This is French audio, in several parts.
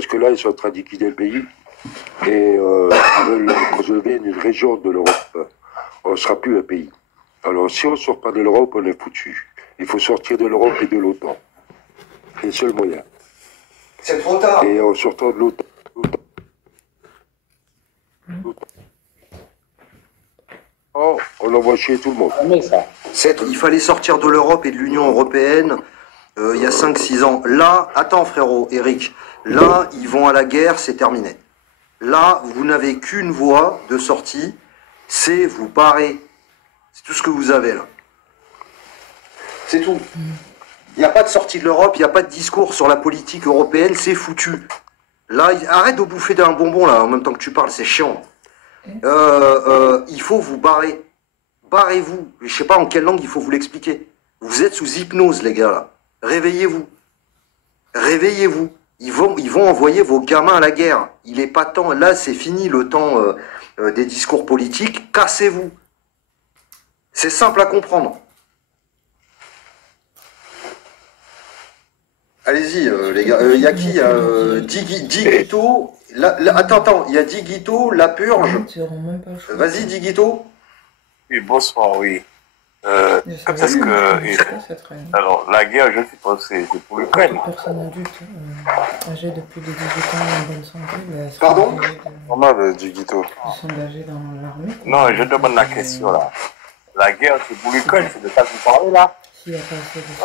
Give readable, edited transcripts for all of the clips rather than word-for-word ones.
parce que là, ils sont en train de liquider le pays, et ils veulent qu'on devienne une région de l'Europe. On ne sera plus un pays. Alors, si on ne sort pas de l'Europe, on est foutu. Il faut sortir de l'Europe et de l'OTAN. C'est le seul moyen. C'est trop tard. Et en sortant de l'OTAN, on envoie chier tout le monde. Il fallait sortir de l'Europe et de l'Union européenne il y a 5-6 ans. Là, attends frérot, Eric, là, ils vont à la guerre, c'est terminé. Là, vous n'avez qu'une voie de sortie, c'est vous barrer. C'est tout ce que vous avez là. C'est tout. Il n'y a pas de sortie de l'Europe, il n'y a pas de discours sur la politique européenne, c'est foutu. Là, arrête de bouffer d'un bonbon là en même temps que tu parles, c'est chiant. Il faut vous barrer. Barrez-vous. Je sais pas en quelle langue il faut vous l'expliquer. Vous êtes sous hypnose, les gars, là. Réveillez-vous. Réveillez-vous. Ils vont envoyer vos gamins à la guerre. Il est pas temps. Là, c'est fini le temps des discours politiques. Cassez-vous. C'est simple à comprendre. Allez-y, les gars. Il y a qui Digito. Attends. Il y a Digito, La Purge. Vas-y, Digito. Oui, bonsoir, oui. Est-ce que... Alors, la guerre, je suppose, c'est pour l'Ukraine. Personne adulte, âgée de plus de 18 ans en bonne santé, pardon Normal, Digito. Ils sont engagés dans l'armée. Non, je demande la question, là. La guerre, c'est pour l'Ukraine, c'est de ça que vous parlez, là?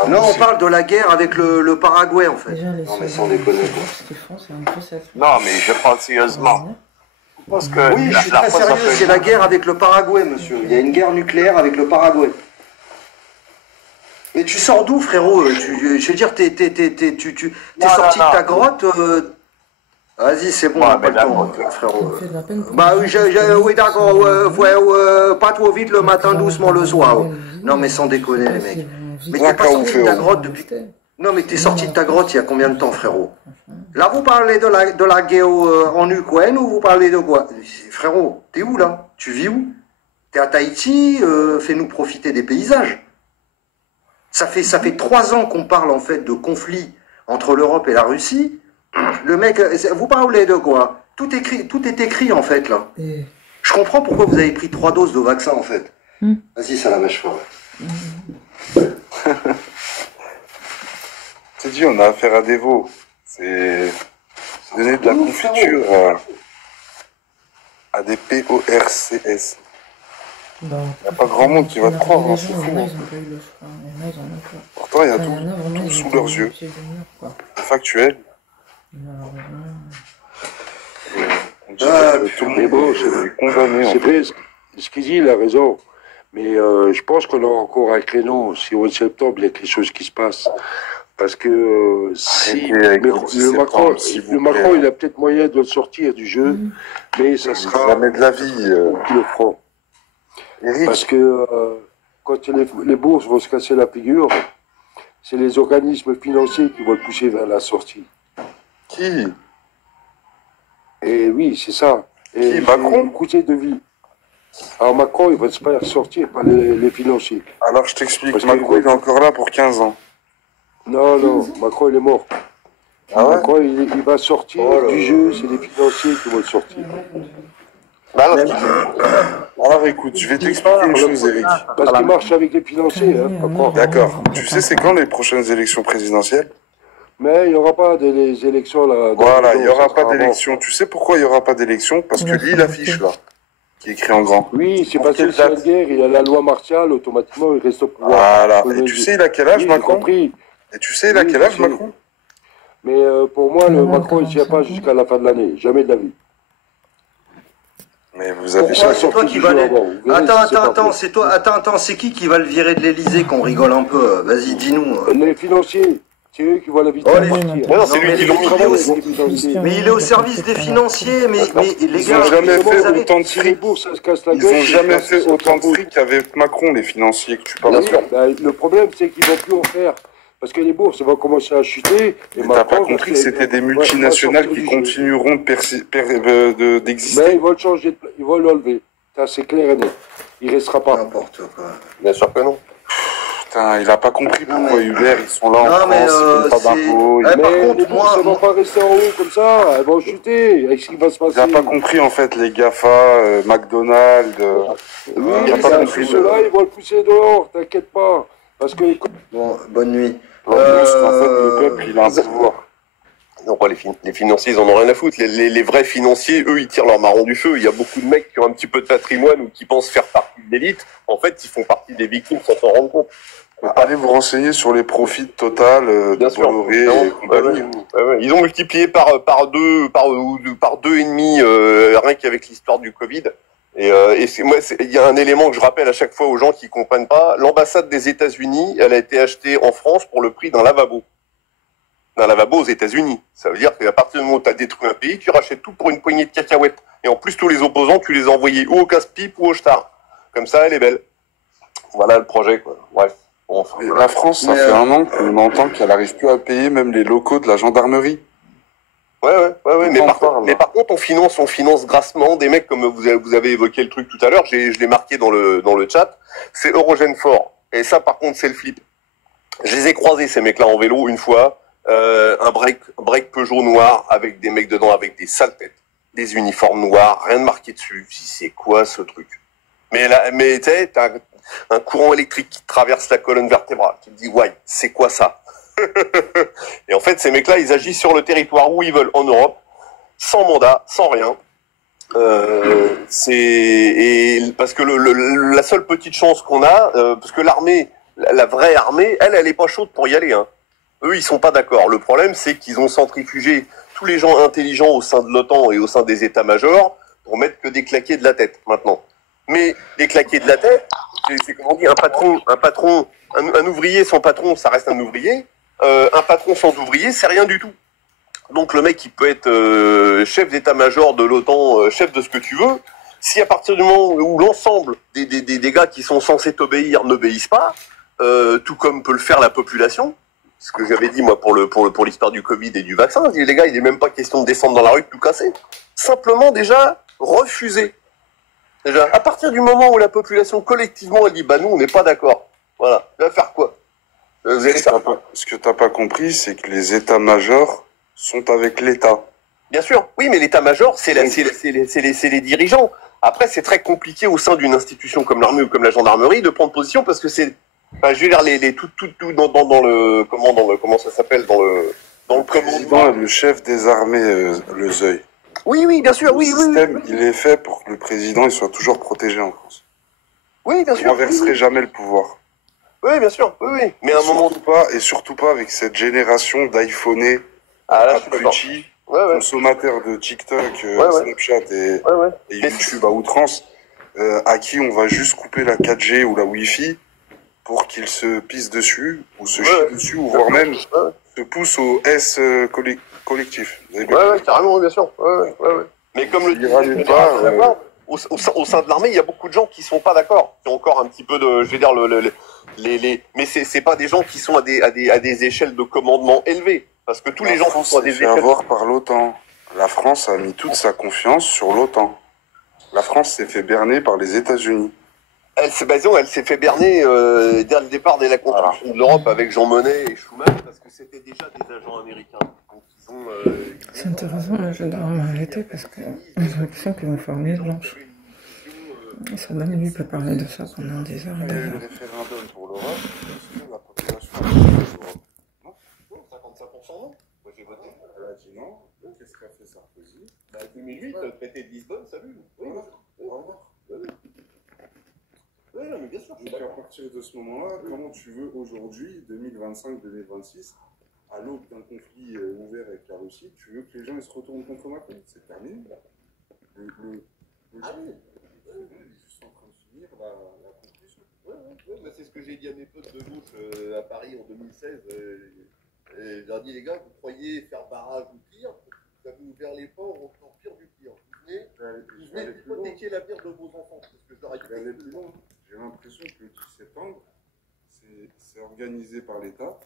Non, on parle de la guerre avec le Paraguay, en fait. Déjà, non, mais sans déconner. Ce qu'ils font, c'est un peu ça. Non, mais je parle sérieusement. Parce que oui, je suis très sérieux, c'est la guerre avec le Paraguay, monsieur. Il y a une guerre nucléaire avec le Paraguay. Mais tu sors d'où, frérot? Je veux dire, t'es sorti de ta grotte. Vas-y, c'est bon, on n'a pas le temps, frérot. Bah oui, d'accord, pas trop vite le matin, doucement le soir. Non, mais sans déconner, les mecs. Mais t'es pas sorti de ta grotte depuis... Non, mais t'es sorti de ta grotte il y a combien de temps, frérot? Là, vous parlez de la guerre en Ukraine ou vous parlez de quoi? Frérot, t'es où, là? Tu vis où? T'es à Tahiti? Fais-nous profiter des paysages. Ça fait 3 ans qu'on parle, en fait, de conflit entre l'Europe et la Russie. Le mec, vous parlez de quoi? Tout est écrit, en fait, là. Je comprends pourquoi vous avez pris 3 doses de vaccin, en fait. Vas-y, ça la mèche fort. C'est dit, on a affaire à des veaux. C'est donner de la confiture à des PORCS. Il n'y a pas grand monde qui va te croire, hein, c'est fou. Pourtant, il y a tout sous leurs yeux. C'est factuel. On dit que tout le monde est condamné. C'est vrai, ce qu'il dit, il a raison. Mais je pense qu'on a encore un créneau. Si au mois de septembre, il y a quelque chose qui se passe. Parce que si le Macron, il a peut-être moyen de le sortir du jeu, mais ça sera jamais de la vie qui le feront. Parce que quand les bourses vont se casser la figure, c'est les organismes financiers qui vont le pousser vers la sortie. Qui? Et oui, c'est ça. Et qui, Macron? Coûter de vie. Alors Macron, il va se faire sortir par les financiers. Alors je t'explique, Macron, il est encore là pour 15 ans. Non, Macron, il est mort. Ah ouais? Macron, il va sortir du jeu, c'est les financiers qui vont le sortir. Alors écoute, je vais t'expliquer une chose, Eric. Parce qu'il marche avec les financiers, hein, Macron. D'accord. Tu sais c'est quand les prochaines élections présidentielles? Mais il n'y aura pas des élections là. Voilà, il n'y aura pas d'élections. Tu sais pourquoi il n'y aura pas d'élections? Parce que lis l'affiche là, qui est écrit en grand. Oui, c'est parce que c'est la guerre, il y a la loi martiale, automatiquement il reste au pouvoir. Voilà. Et tu sais il a quel âge, Macron? Et tu sais il a quel âge, Macron? Mais pour moi, le Macron, il ne tient pas jusqu'à la fin de l'année. Jamais de la vie. Mais vous avez pas c'est toi qui va aller... Attends, c'est toi. Attends, c'est qui va le virer de l'Elysée qu'on rigole un peu? Vas-y, dis-nous. Les financiers. C'est eux qui voient la vie. Non, c'est lui qui le Mais il est au service des financiers, mais les gars... Ils n'ont jamais fait autant de fric. Ils n'ont jamais fait autant de fric qu'avec Macron, les financiers que tu parles. Le problème, c'est qu'ils ne vont plus en faire. Parce que les bourses vont commencer à chuter. Et t'as pas compris que c'était des multinationales qui continueront d'exister. Mais ils vont le changer, ils vont l'enlever. Ça, c'est clair et net. Il ne restera pas. N'importe quoi. Bien sûr que non. Putain, il a pas compris pourquoi Uber, ils sont là en Non, mais, France, ils payent pas d'impôts. par Mais contre, les bourses, moi- elles vont pas rester en haut comme ça, elles vont chuter. Qu'est-ce qui va se Il passer? a pas compris, en fait, les GAFA, McDonald's. Oui, il a pas compris. ceux-là, ils vont le pousser dehors, t'inquiète pas. Parce que Bon, bonne nuit. En fait, le peuple, il a un pouvoir. Non, pas les financiers, ils en ont rien à foutre. Les vrais financiers, eux, ils tirent leur marron du feu. Il y a beaucoup de mecs qui ont un petit peu de patrimoine ou qui pensent faire partie de l'élite. En fait, ils font partie des victimes sans s'en rendre compte. Allez vous renseigner sur les profits Total de Bien sûr. Bolloré Non, et compagnie. ouais. Ils ont multiplié par deux et demi, rien qu'avec l'histoire du Covid. Et il y a un élément que je rappelle à chaque fois aux gens qui comprennent pas. L'ambassade des États-Unis, elle a été achetée en France pour le prix d'un lavabo. D'un lavabo aux États-Unis. Ça veut dire qu'à partir du moment où tu as détruit un pays, tu rachètes tout pour une poignée de cacahuètes. Et en plus, tous les opposants, tu les as envoyés ou au casse-pipe ou au star. Comme ça, elle est belle. Voilà le projet, quoi. Bref. Bon, enfin, Et la France, ça fait un an qu'on entend qu'elle n'arrive plus à payer même les locaux de la gendarmerie. Ouais. Mais par contre, on finance grassement des mecs comme vous avez évoqué le truc tout à l'heure. Je l'ai marqué dans le chat. C'est Eurogène Fort. Et ça, par contre, c'est le flip. Je les ai croisés, ces mecs-là, en vélo, une fois. Un break Peugeot noir avec des mecs dedans avec des sales têtes, des uniformes noirs, rien de marqué dessus. C'est quoi ce truc? Mais tu sais, t'as un courant électrique qui traverse la colonne vertébrale. Tu te dis, ouais, c'est quoi ça? Et en fait, ces mecs-là, ils agissent sur le territoire où ils veulent en Europe, sans mandat, sans rien. Parce que la seule petite chance qu'on a, parce que l'armée, la vraie armée, elle est pas chaude pour y aller, hein. Eux, ils sont pas d'accord. Le problème, c'est qu'ils ont centrifugé tous les gens intelligents au sein de l'OTAN et au sein des états-majors pour mettre que des claqués de la tête, maintenant. Mais les claqués de la tête, c'est comment on dit, un ouvrier sans patron, ça reste un ouvrier. Un patron sans ouvrier, c'est rien du tout. Donc le mec, il peut être chef d'état-major de l'OTAN, chef de ce que tu veux. Si à partir du moment où l'ensemble des gars qui sont censés t'obéir n'obéissent pas, tout comme peut le faire la population, ce que j'avais dit moi pour l'histoire du Covid et du vaccin, je dis les gars, il n'est même pas question de descendre dans la rue de tout casser. Simplement déjà refuser. Déjà, à partir du moment où la population collectivement elle dit bah nous on n'est pas d'accord, voilà, il va faire quoi? Ce que t'as pas compris, c'est que les états-majors sont avec l'État. Bien sûr, oui, mais l'état-major, c'est les dirigeants. Après, c'est très compliqué au sein d'une institution comme l'armée ou comme la gendarmerie de prendre position parce que c'est, enfin, je veux dire, tout dans le comment ça s'appelle dans le président, le chef des armées, le ZEUI. Oui, bien sûr, oui. Le système, il est fait pour que le président il soit toujours protégé en France. Oui, bien sûr. Il n'inverserait jamais le pouvoir. Oui, bien sûr, oui. Mais à un moment surtout pas avec cette génération d'iPhonés, abrutis, consommateurs de TikTok, Snapchat et YouTube à outrance, à qui on va juste couper la 4G ou la Wi-Fi pour qu'ils se pissent dessus, ou se chient dessus, ou voire même se poussent au S collectif. Carrément, bien sûr. Mais comme le disait au sein de l'armée, il y a beaucoup de gens qui sont pas d'accord, qui ont encore un petit peu de, je vais dire mais c'est pas des gens qui sont à des échelles de commandement élevées, parce que tous les gens sont à des échelles. Avoir par l'OTAN. La France a mis toute sa confiance sur l'OTAN. La France s'est fait berner par les États-Unis. Elle s'est fait berner dès le départ, dès la construction de l'Europe avec Jean Monnet et Schuman, parce que c'était déjà des agents américains. Donc c'est intéressant, là, je dois m'arrêter parce que j'ai l'impression qu'ils vont faire une blanche. Ça donne, lui, peut parler de ça pendant des heures. Le référendum pour l'Europe, est-ce que la population non 55% non. Moi j'ai voté. Elle a dit non. Qu'est-ce qu'a fait Sarkozy? 2008, le traité de Lisbonne, salut. Oui, non, mais bien sûr. Donc à partir de ce moment-là, comment tu veux aujourd'hui, 2025-2026, à l'aube d'un conflit ouvert avec la Russie, tu veux que les gens ils se retournent contre Macron? C'est terminé. Il est juste en train de finir la conclusion. Ouais, c'est ce que j'ai dit à mes potes de gauche à Paris en 2016. Je leur dis, les gars, vous croyez faire barrage ou pire, ça vous ouvert les ports encore pire du pire. Vous venez hypothéquer l'avenir de vos enfants. Parce que je leur ai dit, plus loin. J'ai l'impression que le 10 septembre, c'est organisé par l'État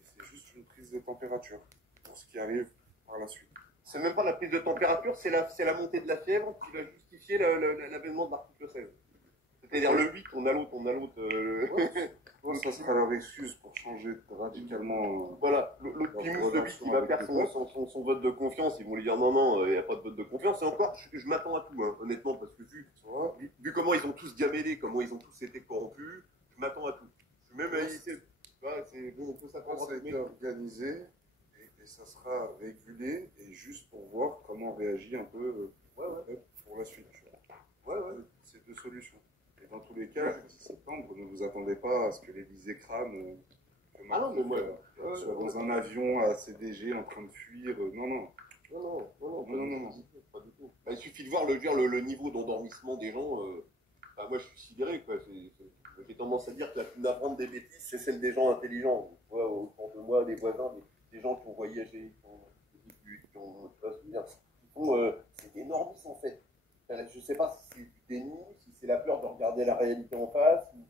et c'est juste une prise de température pour ce qui arrive par la suite. C'est même pas la prise de température, c'est la montée de la fièvre qui va justifier l'avènement de l'article 16. C'est-à-dire le 8, on a l'autre, Ça sera leur excuse pour changer radicalement. Voilà, l'autre Pimous de 8 qui va faire son vote de confiance, ils vont lui dire non, il n'y a pas de vote de confiance. Et encore, je m'attends à tout, hein, honnêtement, parce que vu comment ils ont tous gamélé, comment ils ont tous été corrompus, je m'attends à tout. Je suis même c'est bon, on peut s'attendre. Ça a été organisé et ça sera régulé et juste pour voir comment réagit un peu pour la suite. C'est deux solutions. Et dans tous les cas, le 6 septembre, ne vous attendez pas à ce que l'Élysée crame, que Macron soit dans un avion à CDG en train de fuir. Non, pas du tout. Bah, il suffit de voir le niveau d'endormissement des gens. Moi, je suis sidéré, quoi. J'ai tendance à dire que la plus navrante des bêtises, c'est celle des gens intelligents. Tu vois, autour de moi, des voisins, des gens qui ont voyagé, c'est énormiste, en fait. Je ne sais pas si c'est du déni, si c'est la peur de regarder la réalité en face. Je me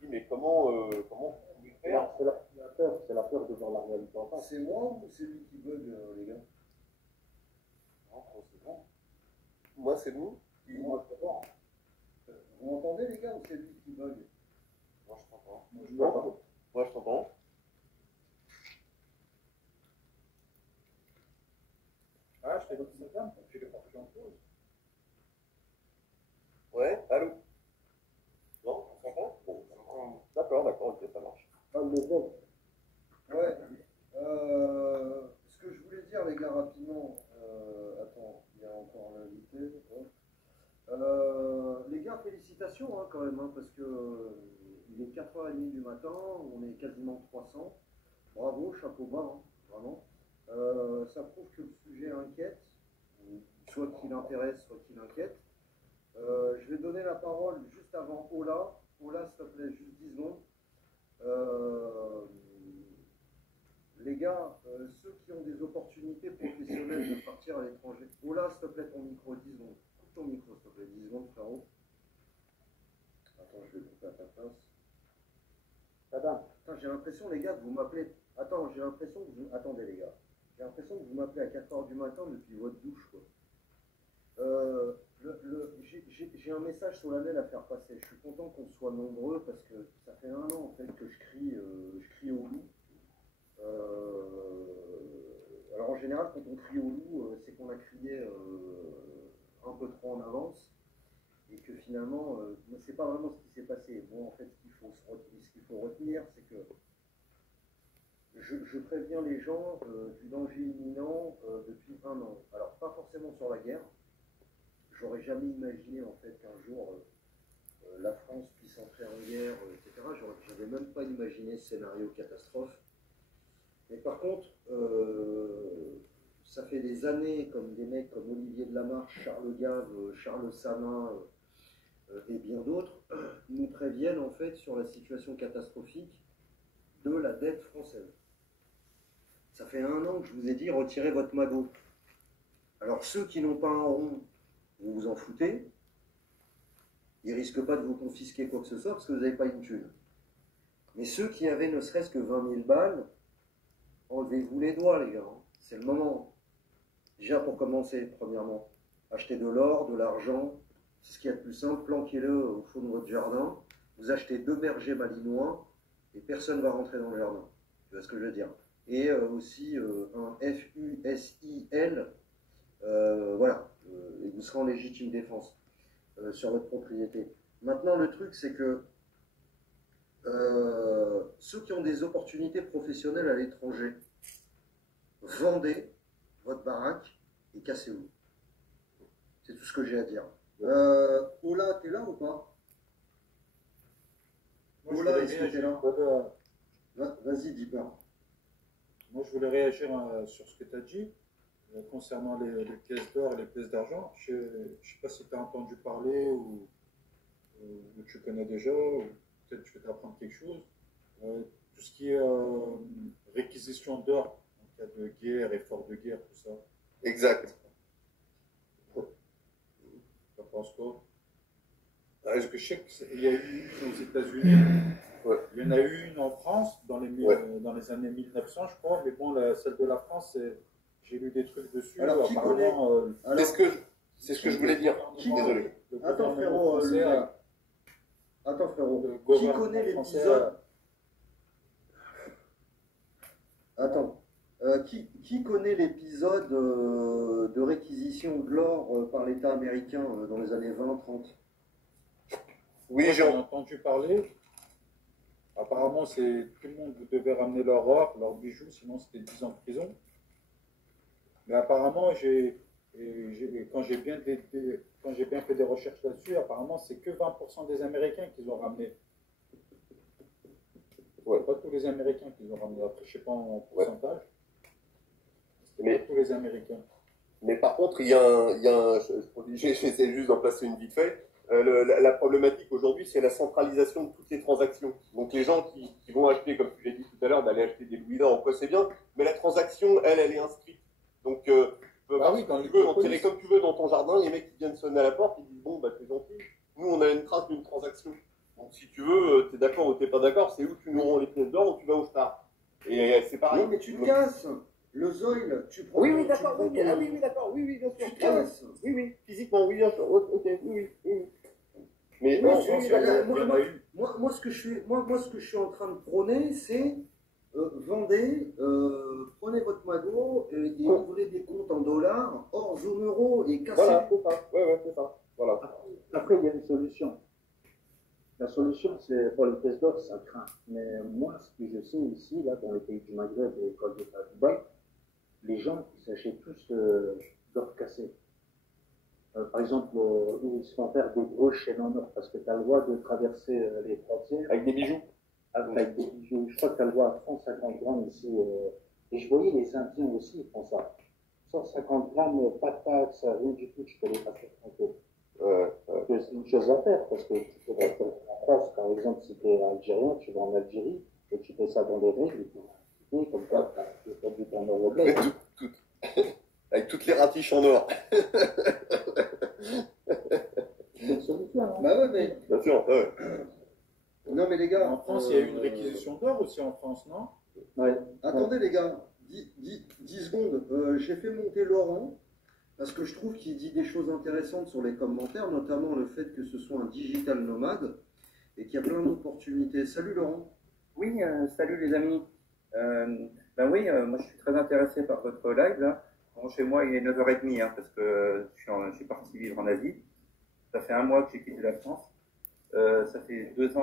dis, mais comment vous pouvez faire? C'est la peur de voir la réalité en face. C'est moi ou c'est lui qui bug, les gars? Non, c'est bon. Moi, c'est vous. Moi, c'est bon. Vous m'entendez, les gars, ou c'est lui qui bug? Moi, je t'entends. Moi, je t'entends. Ah, je t'ai dit que ça ferme, tu l'es parti en pause. Ouais, allô? Non, on s'entend? Bon, d'accord, ok, ça marche. Ouais. Ce que je voulais dire, les gars, rapidement. Attends, il y a encore l'invité. Les gars, félicitations quand même, parce que il est 4h30 du matin, on est quasiment 300. Bravo, chapeau bas, vraiment. Ça prouve que le sujet inquiète, soit qu'il intéresse, soit qu'il inquiète. Je vais donner la parole juste avant Ola. Ola, s'il te plaît, juste 10 secondes. Les gars, ceux qui ont des opportunités professionnelles de partir à l'étranger. Ola, s'il te plaît, ton micro, 10 secondes. Coupe ton micro, s'il te plaît, 10 secondes, frérot. Attends, je vais couper à ta place. Attends, j'ai l'impression, les gars, que vous m'appelez. Attends, j'ai l'impression que vous. Attendez, les gars. J'ai l'impression que vous m'appelez à 4h du matin depuis votre douche, quoi. J'ai un message solennel à faire passer. Je suis content qu'on soit nombreux parce que ça fait 1 an en fait que je crie au loup. Alors en général, quand on crie au loup, c'est qu'on a crié un peu trop en avance et que finalement, c'est pas vraiment ce qui s'est passé. Bon, en fait, ce qu'il faut retenir, c'est que je préviens les gens du danger imminent depuis 1 an. Alors pas forcément sur la guerre. J'aurais jamais imaginé en fait qu'un jour la France puisse entrer en guerre, etc. J'avais même pas imaginé ce scénario catastrophe. Mais par contre, ça fait des années, comme des mecs comme Olivier Delamarche, Charles Gave, Charles Sanin et bien d'autres, nous préviennent en fait sur la situation catastrophique de la dette française. Ça fait 1 an que je vous ai dit, retirez votre magot. Alors ceux qui n'ont pas un rond, vous vous en foutez, ils ne risquent pas de vous confisquer quoi que ce soit parce que vous n'avez pas une thune. Mais ceux qui avaient ne serait-ce que 20 000 balles, enlevez-vous les doigts, les gars. C'est le moment. Déjà, pour commencer, premièrement, achetez de l'or, de l'argent, c'est ce qu'il y a de plus simple, planquez-le au fond de votre jardin, vous achetez 2 bergers malinois et personne ne va rentrer dans le jardin. Tu vois ce que je veux dire? Et aussi un FUSIL, voilà, et vous serez en légitime défense sur votre propriété. Maintenant, le truc, c'est que ceux qui ont des opportunités professionnelles à l'étranger, vendez votre baraque et cassez-vous. C'est tout ce que j'ai à dire. Ola, t'es là ou pas? Ola, est-ce que t'es là? Vas-y, dis pas. Moi, je voulais réagir sur ce que tu as dit concernant les pièces d'or et les pièces d'argent. Je ne sais pas si tu as entendu parler ou tu connais déjà, ou peut-être tu veux t'apprendre quelque chose. Tout ce qui est réquisition d'or en cas de guerre, effort de guerre, tout ça. Exact. Tu penses quoi? Parce que je sais qu'il y a eu aux États-Unis, il y en a eu une en France dans les années 1900, je crois, mais bon, celle de la France, j'ai lu des trucs dessus. Alors, c'est ce que je voulais dire. Désolé. Attends, frérot, Attends, frérot. Qui connaît l'épisode... Attends. Qui connaît l'épisode de réquisition de l'or par l'État américain dans les années 20-30? Oui, j'en ai entendu parler. Apparemment, tout le monde devait ramener leur or, leurs bijoux, sinon c'était 10 ans de prison. Mais apparemment, quand j'ai bien fait des recherches là-dessus, apparemment, c'est que 20% des Américains qui ont ramené. Ouais. Pas tous les Américains qui ont ramené. Après, je ne sais pas en pourcentage. Mais pas tous les Américains. Mais par contre, j'essaie juste d'en placer une vite fait. La problématique aujourd'hui, c'est la centralisation de toutes les transactions. Donc les gens qui vont acheter, comme tu l'as dit tout à l'heure, d'aller acheter des louis d'or, quoi, c'est bien, mais la transaction, elle est inscrite. Donc tu peux quand tu veux, en tirer comme tu veux dans ton jardin, les mecs qui viennent sonner à la porte, ils disent bon, bah t'es gentil, nous on a une trace d'une transaction. Donc si tu veux, t'es d'accord ou t'es pas d'accord, c'est où tu nous rends les pièces d'or ou tu vas au star. Et c'est pareil. Non mais tu te casses. Le zoïle, tu prends. Oui, d'accord, oui, d'accord, oui, bien sûr. Tu te casses. Oui, physiquement, oui, bien sûr. Ok, oui. Mais moi, ce que je suis en train de prôner, c'est vendez, prenez votre magot et ouvrez des comptes en dollars hors zone euro et cassez. Voilà, c'est ça. Ouais, c'est ça. Voilà. Après, il y a une solution. La solution, c'est pour les pièces d'or, ça craint. Mais moi, ce que je sais ici, là, dans les pays du Maghreb et Côte d'Ivoire, Dubaï, les gens, ils s'achètent tous d'or cassé. Par exemple, où ils se font faire des grosses chaînes en or, parce que tu as le droit de traverser les frontières. Avec des bijoux. Avec des bijoux. Je crois que tu as le droit à 150 grammes ici. Et je voyais les Indiens aussi, ils font ça. 150 grammes, pas de taxe, rien du tout, tu peux les passer tranquille. C'est une chose à faire, parce que tu peux en France, par exemple, si tu es algérien, tu vas en Algérie, et tu fais ça dans les règles, et comme ça, tu fais du temps dans le bled. Avec toutes les ratiches en or. C'est une solution, hein. Bah ouais, mais... Bien sûr, ouais. Non mais les gars... En France, il y a eu une réquisition d'or aussi en France, non? Ouais. Attendez les gars, 10 secondes. J'ai fait monter Laurent, parce que je trouve qu'il dit des choses intéressantes sur les commentaires, notamment le fait que ce soit un digital nomade, et qu'il y a plein d'opportunités. Salut Laurent. Oui, salut les amis. Oui, moi je suis très intéressé par votre live là. Bon, chez moi il est 9h30 parce que je suis parti vivre en Asie. Ça fait un mois que j'ai quitté la France. Ça fait 2-3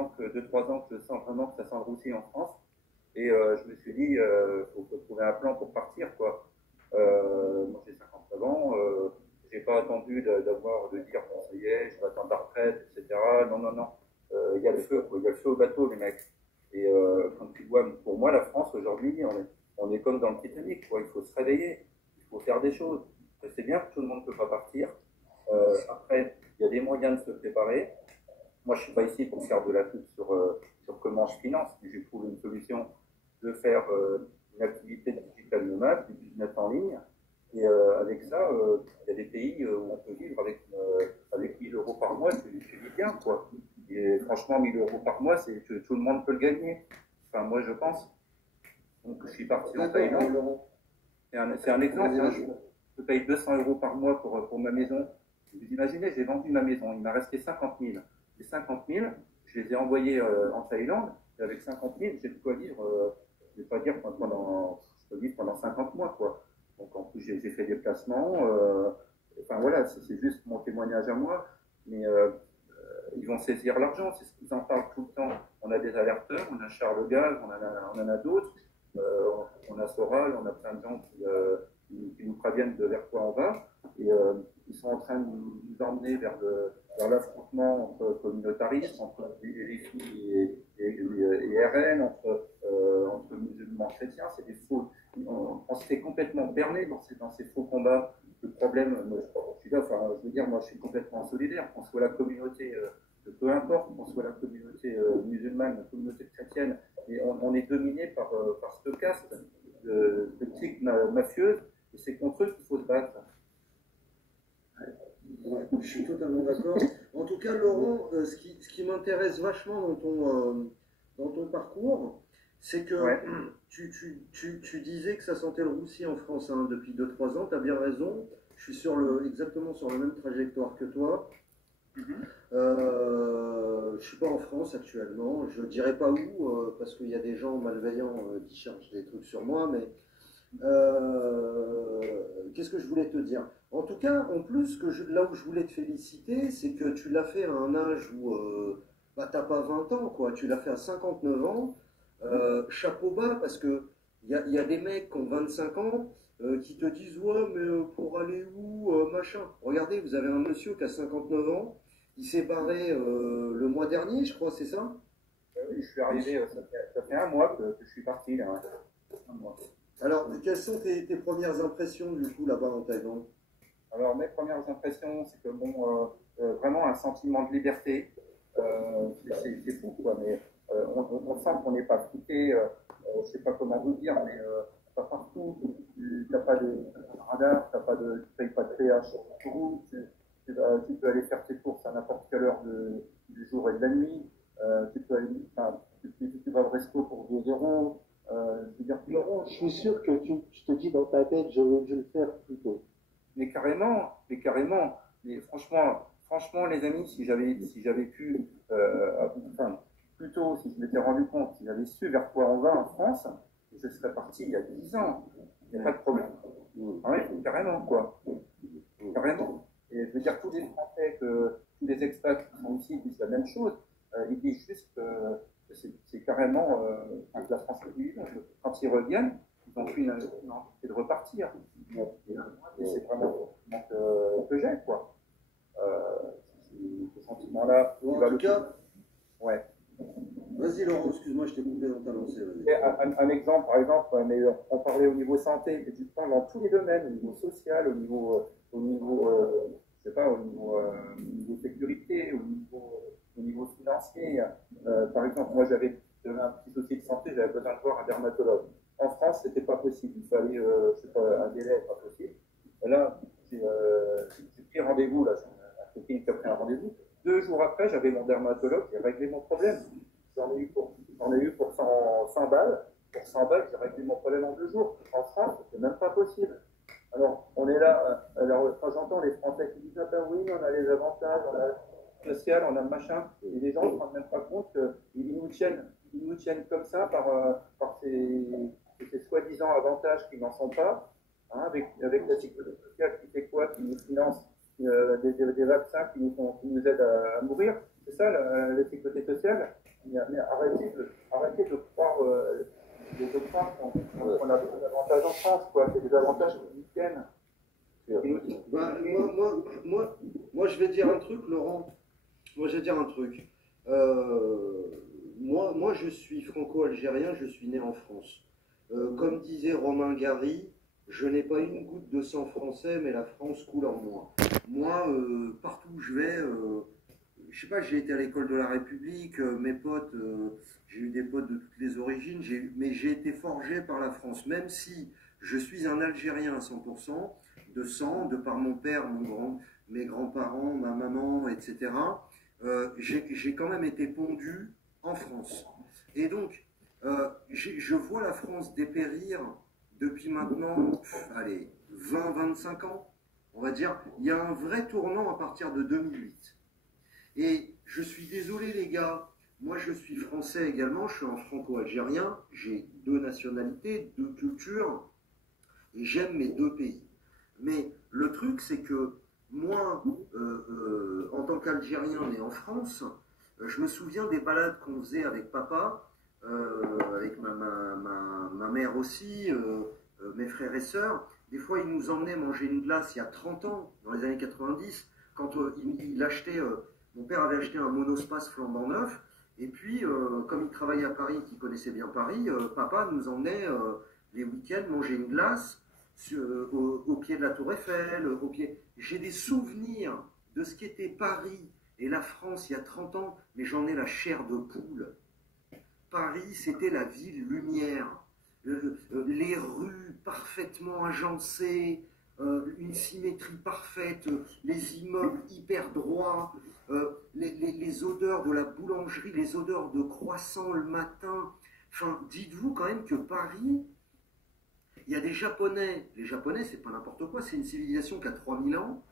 ans que je sens vraiment que ça sent le roussi en France. Et je me suis dit, faut trouver un plan pour partir quoi. Moi j'ai 59 ans, j'ai pas attendu de dire bon ça y est, je vais attendre la retraite, etc. Non. Il y a le feu, quoi. Il y a le feu au bateau les mecs. Et comme tu vois, pour moi, la France, aujourd'hui, on est comme dans le Titanic, quoi. Il faut se réveiller, il faut faire des choses. C'est bien que tout le monde ne peut pas partir. Après, il y a des moyens de se préparer. Moi, je ne suis pas ici pour faire de la pub sur comment je finance, mais j'ai trouvé une solution de faire une activité de digital nomade, du business en ligne. Et avec ça, il y a des pays où on peut vivre avec 1 000 euros par mois, c'est bien, quoi. Et franchement, 1 000 euros par mois, tout le monde peut le gagner. Enfin, moi, je pense. Donc, je suis parti en Thaïlande. C'est un exemple. Hein. Je paye 200 euros par mois pour ma maison. Vous imaginez, j'ai vendu ma maison. Il m'a resté 50 000. Les 50 000, je les ai envoyés en Thaïlande. Et avec 50 000, j'ai de quoi vivre, je ne vais pas dire pendant 50 mois, quoi. Donc, en plus, j'ai fait des placements. Enfin, voilà, c'est juste mon témoignage à moi. Mais ils vont saisir l'argent, c'est ce qu'ils en parlent tout le temps. On a des alerteurs, on a Charles Gaz, on en a d'autres, on a Soral, on a plein de gens qui nous préviennent de vers quoi on va, et ils sont en train de nous emmener vers l'affrontement entre communautaristes, entre les filles et RN, entre musulmans chrétiens. C'est des faux. On se fait complètement berner dans ces faux combats. Le problème, je suis là, je veux dire, moi je suis complètement solidaire, qu'on soit la communauté, peu importe, qu'on soit la communauté musulmane, la communauté chrétienne, et on est dominé par ce caste de cliques mafieuses, et c'est contre eux qu'il faut se battre. Ouais, je suis totalement d'accord. En tout cas, Laurent, ce qui m'intéresse vachement dans ton parcours, c'est que tu disais que ça sentait le roussi en France depuis 2-3 ans, tu as bien raison, je suis exactement sur la même trajectoire que toi. Je suis pas en France actuellement, je dirais pas où, parce qu'il y a des gens malveillants qui cherchent des trucs sur moi, mais qu'est-ce que je voulais te dire? En tout cas, en plus, là où je voulais te féliciter, c'est que tu l'as fait à un âge où bah, t'as pas 20 ans, quoi. Tu l'as fait à 59 ans. Chapeau bas, parce que y a des mecs qui ont 25 ans qui te disent ouais, mais pour aller où, machin. Regardez, vous avez un monsieur qui a 59 ans, il s'est barré le mois dernier, je crois, c'est ça? Oui, je suis arrivé, ça fait un mois que je suis parti là. Un mois. Alors, quelles sont tes premières impressions du coup là-bas en Thaïlande? Alors, mes premières impressions, c'est que bon, vraiment un sentiment de liberté, c'est fou quoi, mais on sent qu'on n'est pas fliqué, je sais pas comment vous dire, mais pas partout, tu n'as pas de radar, tu payes pas de péage sur toute route, tu peux aller faire tes courses à n'importe quelle heure du jour et de la nuit, tu peux aller, tu vas au resto pour 2 euros. Laurent, je suis sûr que tu te dis dans ta tête, j'aurais dû le faire plus tôt. Mais carrément. Mais franchement, les amis, si j'avais pu, plus tôt, si je m'étais rendu compte, si j'avais su vers quoi on va en France, je serais parti il y a 10 ans. Il n'y a pas de problème. Oui, carrément, quoi. Carrément. Et je veux dire, tous les Français, tous les expats qui sont ici disent la même chose. Ils disent juste que c'est carrément la France est vivante. Quand ils reviennent, ils n'ont qu'une envie de repartir. Et c'est vraiment que j'ai, quoi. Ce sentiment-là. En tout cas, ouais. Vas-y Laurent, excuse-moi, je t'ai coupé dans ta lancée. Un exemple, par exemple, mais on parlait au niveau santé, mais tu prends dans tous les domaines, au niveau social, au niveau je sais pas, au niveau sécurité, au niveau financier. Par exemple, moi j'avais un petit souci de santé, j'avais besoin de voir un dermatologue. En France, c'était pas possible. Il fallait, je sais pas, un délai, pas possible. Et là, j'ai pris rendez-vous, là, j'ai pris un rendez-vous. 2 jours après, j'avais mon dermatologue, j'ai réglé mon problème. J'en ai eu pour 100 balles. Pour 100 balles, j'ai réglé mon problème en 2 jours. En France, c'est même pas possible. Alors, on est là, quand j'entends les Français qui disent ah ben oui, on a les avantages, on a le social, on a le machin, et les gens ne se rendent même pas compte qu'ils nous tiennent comme ça par ces soi-disant avantages qui n'en sont pas, hein, avec la sécurité sociale qui fait quoi, qui nous finance des vaccins qui nous aident à mourir. C'est ça la sécurité sociale. Mais arrêtez de croire qu'on a des avantages en France, quoi. C'est des avantages qui nous tiennent. Moi, je vais dire un truc, Laurent. Moi, je vais dire un truc. Moi, je suis franco-algérien, je suis né en France. Comme disait Romain Gary, je n'ai pas une goutte de sang français, mais la France coule en moi. Moi, partout où je vais, je sais pas, j'ai été à l'école de la République, mes potes, j'ai eu des potes de toutes les origines, mais j'ai été forgé par la France, même si je suis un Algérien à 100%, de sang, de par mon père, mes grands-parents, ma maman, etc. J'ai quand même été pondu en France. Et donc, je vois la France dépérir depuis maintenant, allez, 20-25 ans, on va dire. Il y a un vrai tournant à partir de 2008. Et je suis désolé les gars, moi je suis français également, je suis un franco-algérien, j'ai 2 nationalités, 2 cultures, et j'aime mes 2 pays. Mais le truc c'est que moi, en tant qu'Algérien né en France, je me souviens des balades qu'on faisait avec papa, avec ma mère aussi, mes frères et sœurs. Des fois, il nous emmenait manger une glace il y a 30 ans, dans les années 90, quand il achetait, mon père avait acheté un monospace flambant neuf, et puis, comme il travaillait à Paris, qu'il connaissait bien Paris, papa nous emmenait les week-ends manger une glace au pied de la Tour Eiffel, J'ai des souvenirs de ce qu'était Paris et la France il y a 30 ans, mais j'en ai la chair de poule. Paris, c'était la ville lumière. Les rues parfaitement agencées, une symétrie parfaite, les immeubles hyper droits, les odeurs de la boulangerie, les odeurs de croissants le matin. Enfin, dites-vous quand même que Paris, il y a des Japonais. Les Japonais, c'est pas n'importe quoi, c'est une civilisation qui a 3000 ans.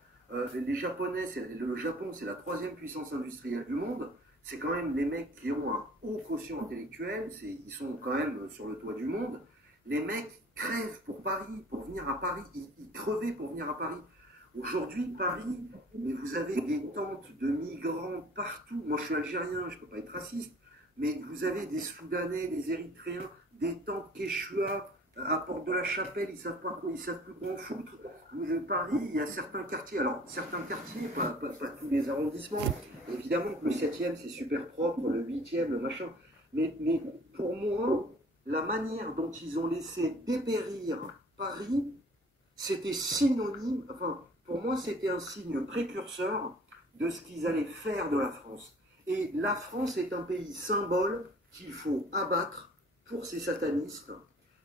Les Japonais, le Japon, c'est la 3e puissance industrielle du monde. C'est quand même les mecs qui ont un haut quotient intellectuel. Ils sont quand même sur le toit du monde. Les mecs crèvent pour Paris, pour venir à Paris. Ils crevaient pour venir à Paris. Aujourd'hui, Paris, mais vous avez des tentes de migrants partout. Moi, je suis algérien, je ne peux pas être raciste. Mais vous avez des Soudanais, des Érythréens, des tentes Quechua à Porte de la Chapelle, ils savent plus quoi en foutre. Paris, il y a certains quartiers, alors certains quartiers, pas tous les arrondissements. Évidemment que le 7e, c'est super propre, le 8e, le machin. Mais pour moi, la manière dont ils ont laissé dépérir Paris, c'était synonyme, enfin, pour moi, c'était un signe précurseur de ce qu'ils allaient faire de la France. Et la France est un pays symbole qu'il faut abattre pour ces satanistes,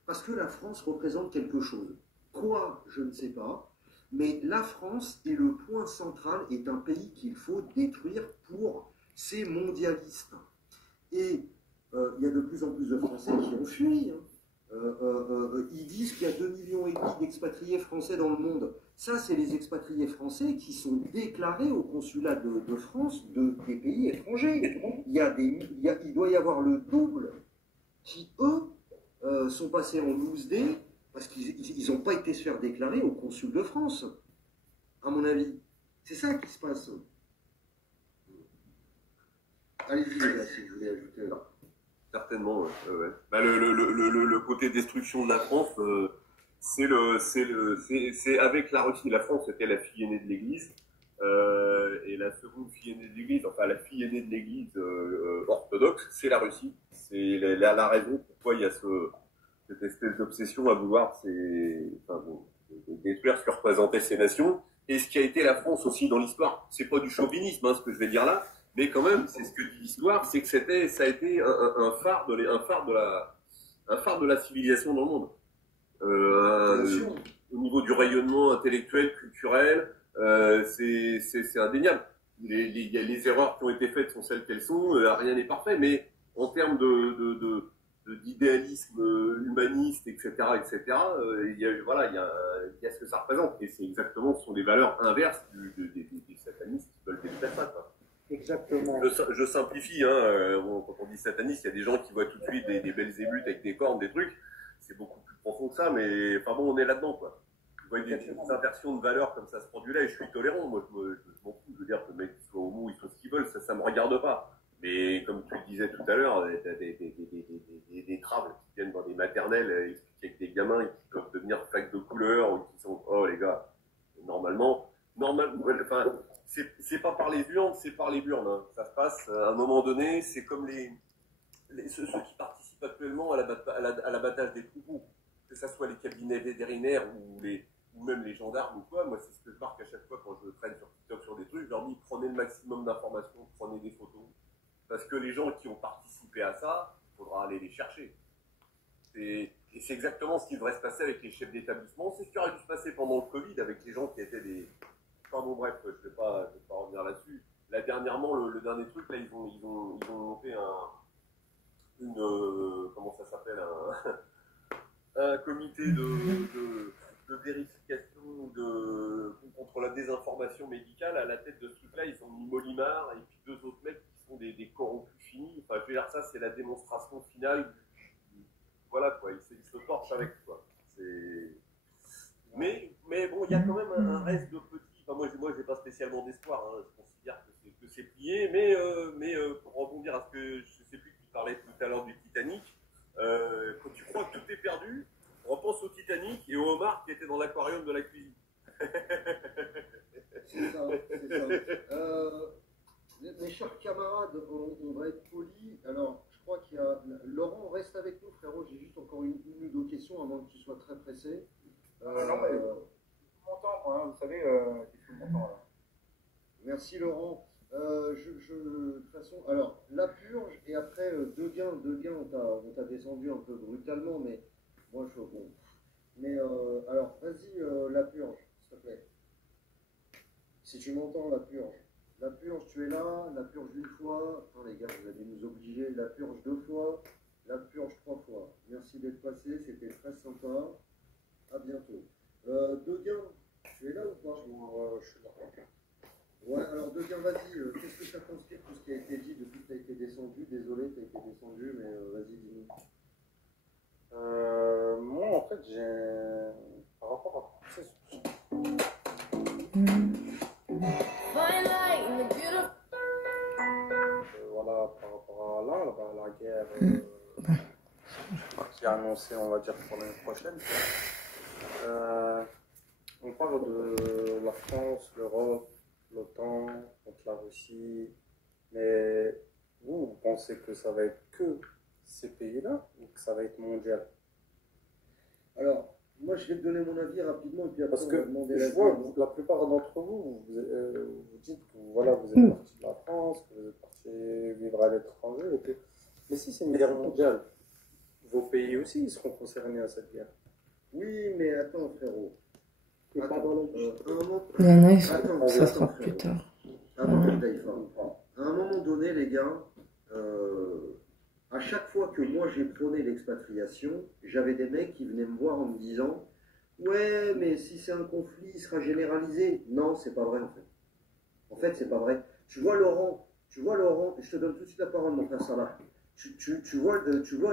parce que la France représente quelque chose. Quoi, je ne sais pas, mais la France est le point central, est un pays qu'il faut détruire pour ces mondialistes. Et il y a de plus en plus de Français qui ont fui. Ils disent qu'il y a 2,5 millions d'expatriés français dans le monde. Ça, c'est les expatriés français qui sont déclarés au consulat de France des pays étrangers. Il doit y avoir le double qui, eux, sont passés en 12D parce qu'ils n'ont pas été se faire déclarer au consul de France, à mon avis. C'est ça qui se passe. Allez-y, les gars, si vous voulez ajouter là. Certainement, ouais. Bah, le côté destruction de la France, c'est avec la Russie. La France était la fille aînée de l'Église, et la seconde fille aînée de l'Église, enfin la fille aînée de l'Église orthodoxe, c'est la Russie. C'est la raison pourquoi il y a cette espèce d'obsession à vouloir détruire ce que représentaient ces nations, et ce qui a été la France aussi dans l'histoire. C'est pas du chauvinisme, hein, ce que je vais dire là. Mais quand même, c'est ce que dit l'histoire, c'est que ça a été un phare de la civilisation dans le monde. Au niveau du rayonnement intellectuel, culturel, c'est indéniable. Les erreurs qui ont été faites sont celles qu'elles sont, rien n'est parfait, mais en termes d'idéalisme humaniste, etc., il y a ce que ça représente. Et c'est exactement, ce sont des valeurs inverses des satanistes qui veulent détruire ça, quoi. Exactement. Je simplifie, hein. Quand on dit sataniste, il y a des gens qui voient tout de suite des belles émutes avec des cornes, des trucs. C'est beaucoup plus profond que ça, mais enfin bon, on est là-dedans, quoi. Vous voyez des inversions de valeurs comme ça se produit là, et je suis tolérant. Moi, je m'en fous. Je veux dire que le mec soit homo, il soit ce qu'il veut, ça me regarde pas. Mais comme tu le disais tout à l'heure, des traves qui viennent dans des maternelles, expliquer avec des gamins qui peuvent devenir flaques de couleur, ou qui sont, oh les gars, normalement, enfin, c'est pas par les urnes, c'est par les burnes. Hein. Ça se passe à un moment donné, c'est comme ceux qui participent actuellement à l'abattage des troupeaux, que ce soit les cabinets vétérinaires ou même les gendarmes ou quoi. Moi, c'est ce que je marque à chaque fois quand je traîne sur TikTok sur des trucs. Je leur dis, prenez le maximum d'informations, prenez des photos. Parce que les gens qui ont participé à ça, il faudra aller les chercher. Et c'est exactement ce qui devrait se passer avec les chefs d'établissement. C'est ce qui aurait dû se passer pendant le Covid avec les gens qui étaient des... Enfin bon, bref, je vais pas revenir là-dessus. Là, dernièrement, le dernier truc, là, ils ont monté comment ça s'appelle, un comité de vérification contre la désinformation médicale. À la tête de ce truc-là, ils ont mis Molimar et puis 2 autres mecs qui sont des corrompus finis. Enfin, je veux dire, ça, c'est la démonstration finale. Voilà, quoi, ils se torchent avec, quoi. Mais bon, il y a quand même un reste de petits. Enfin, moi, j'ai pas spécialement d'espoir. Hein. Je considère que c'est plié, mais pour rebondir à ce que je sais plus qui parlait tout à l'heure du Titanic, quand tu crois que tout est perdu, repense au Titanic et au homard qui était dans l'aquarium de la cuisine. C'est ça. Mes chers camarades, on va être polis. Alors, je crois qu'il y a... Laurent, reste avec nous, frérot. J'ai juste encore une ou 2 questions avant que tu sois très pressé. Non, mais mon temps, moi, vous savez, c'est tout mon temps, là. Merci, Laurent. De toute façon, alors, la purge, et après, deux gains, on t'a descendu un peu brutalement, mais moi, bon. Mais, alors, vas-y, la purge, s'il te plaît. Si tu m'entends, la purge. La purge, tu es là, la purge 1 fois. Attends, les gars, vous allez nous obliger. La purge 2 fois, la purge 3 fois. Merci d'être passé, c'était très sympa. À bientôt. 2 gains, Tu es là ou pas? Ouais, je suis là. Ouais, alors Deguin, vas-y, qu'est-ce que ça conspire tout ce qui a été dit depuis que tu as été descendu? Désolé, tu as été descendu, mais vas-y, dis-nous. Moi, en fait, j'ai. Par rapport à. Voilà, par rapport à là, la guerre qui est annoncée, on va dire, pour l'année prochaine. On parle de la France, l'Europe, l'OTAN, contre la Russie, mais vous pensez que ça va être que ces pays-là ou que ça va être mondial? Alors, moi je vais te donner mon avis rapidement et puis après parce que demander je vois la plupart d'entre vous, vous dites que voilà, vous êtes parti de la France, que vous êtes parti vivre à l'étranger, mais si c'est une guerre mondiale, vos pays aussi ils seront concernés à cette guerre. Oui, mais attends frérot. Attends, il y en a, ça sera plus tard. À un moment donné, les gars, à chaque fois que moi j'ai prôné l'expatriation, j'avais des mecs qui venaient me voir en me disant ouais, mais si c'est un conflit, il sera généralisé. Non, c'est pas vrai en fait. En fait, c'est pas vrai. Tu vois Laurent, je te donne tout de suite la parole, mon frère Salah. Tu vois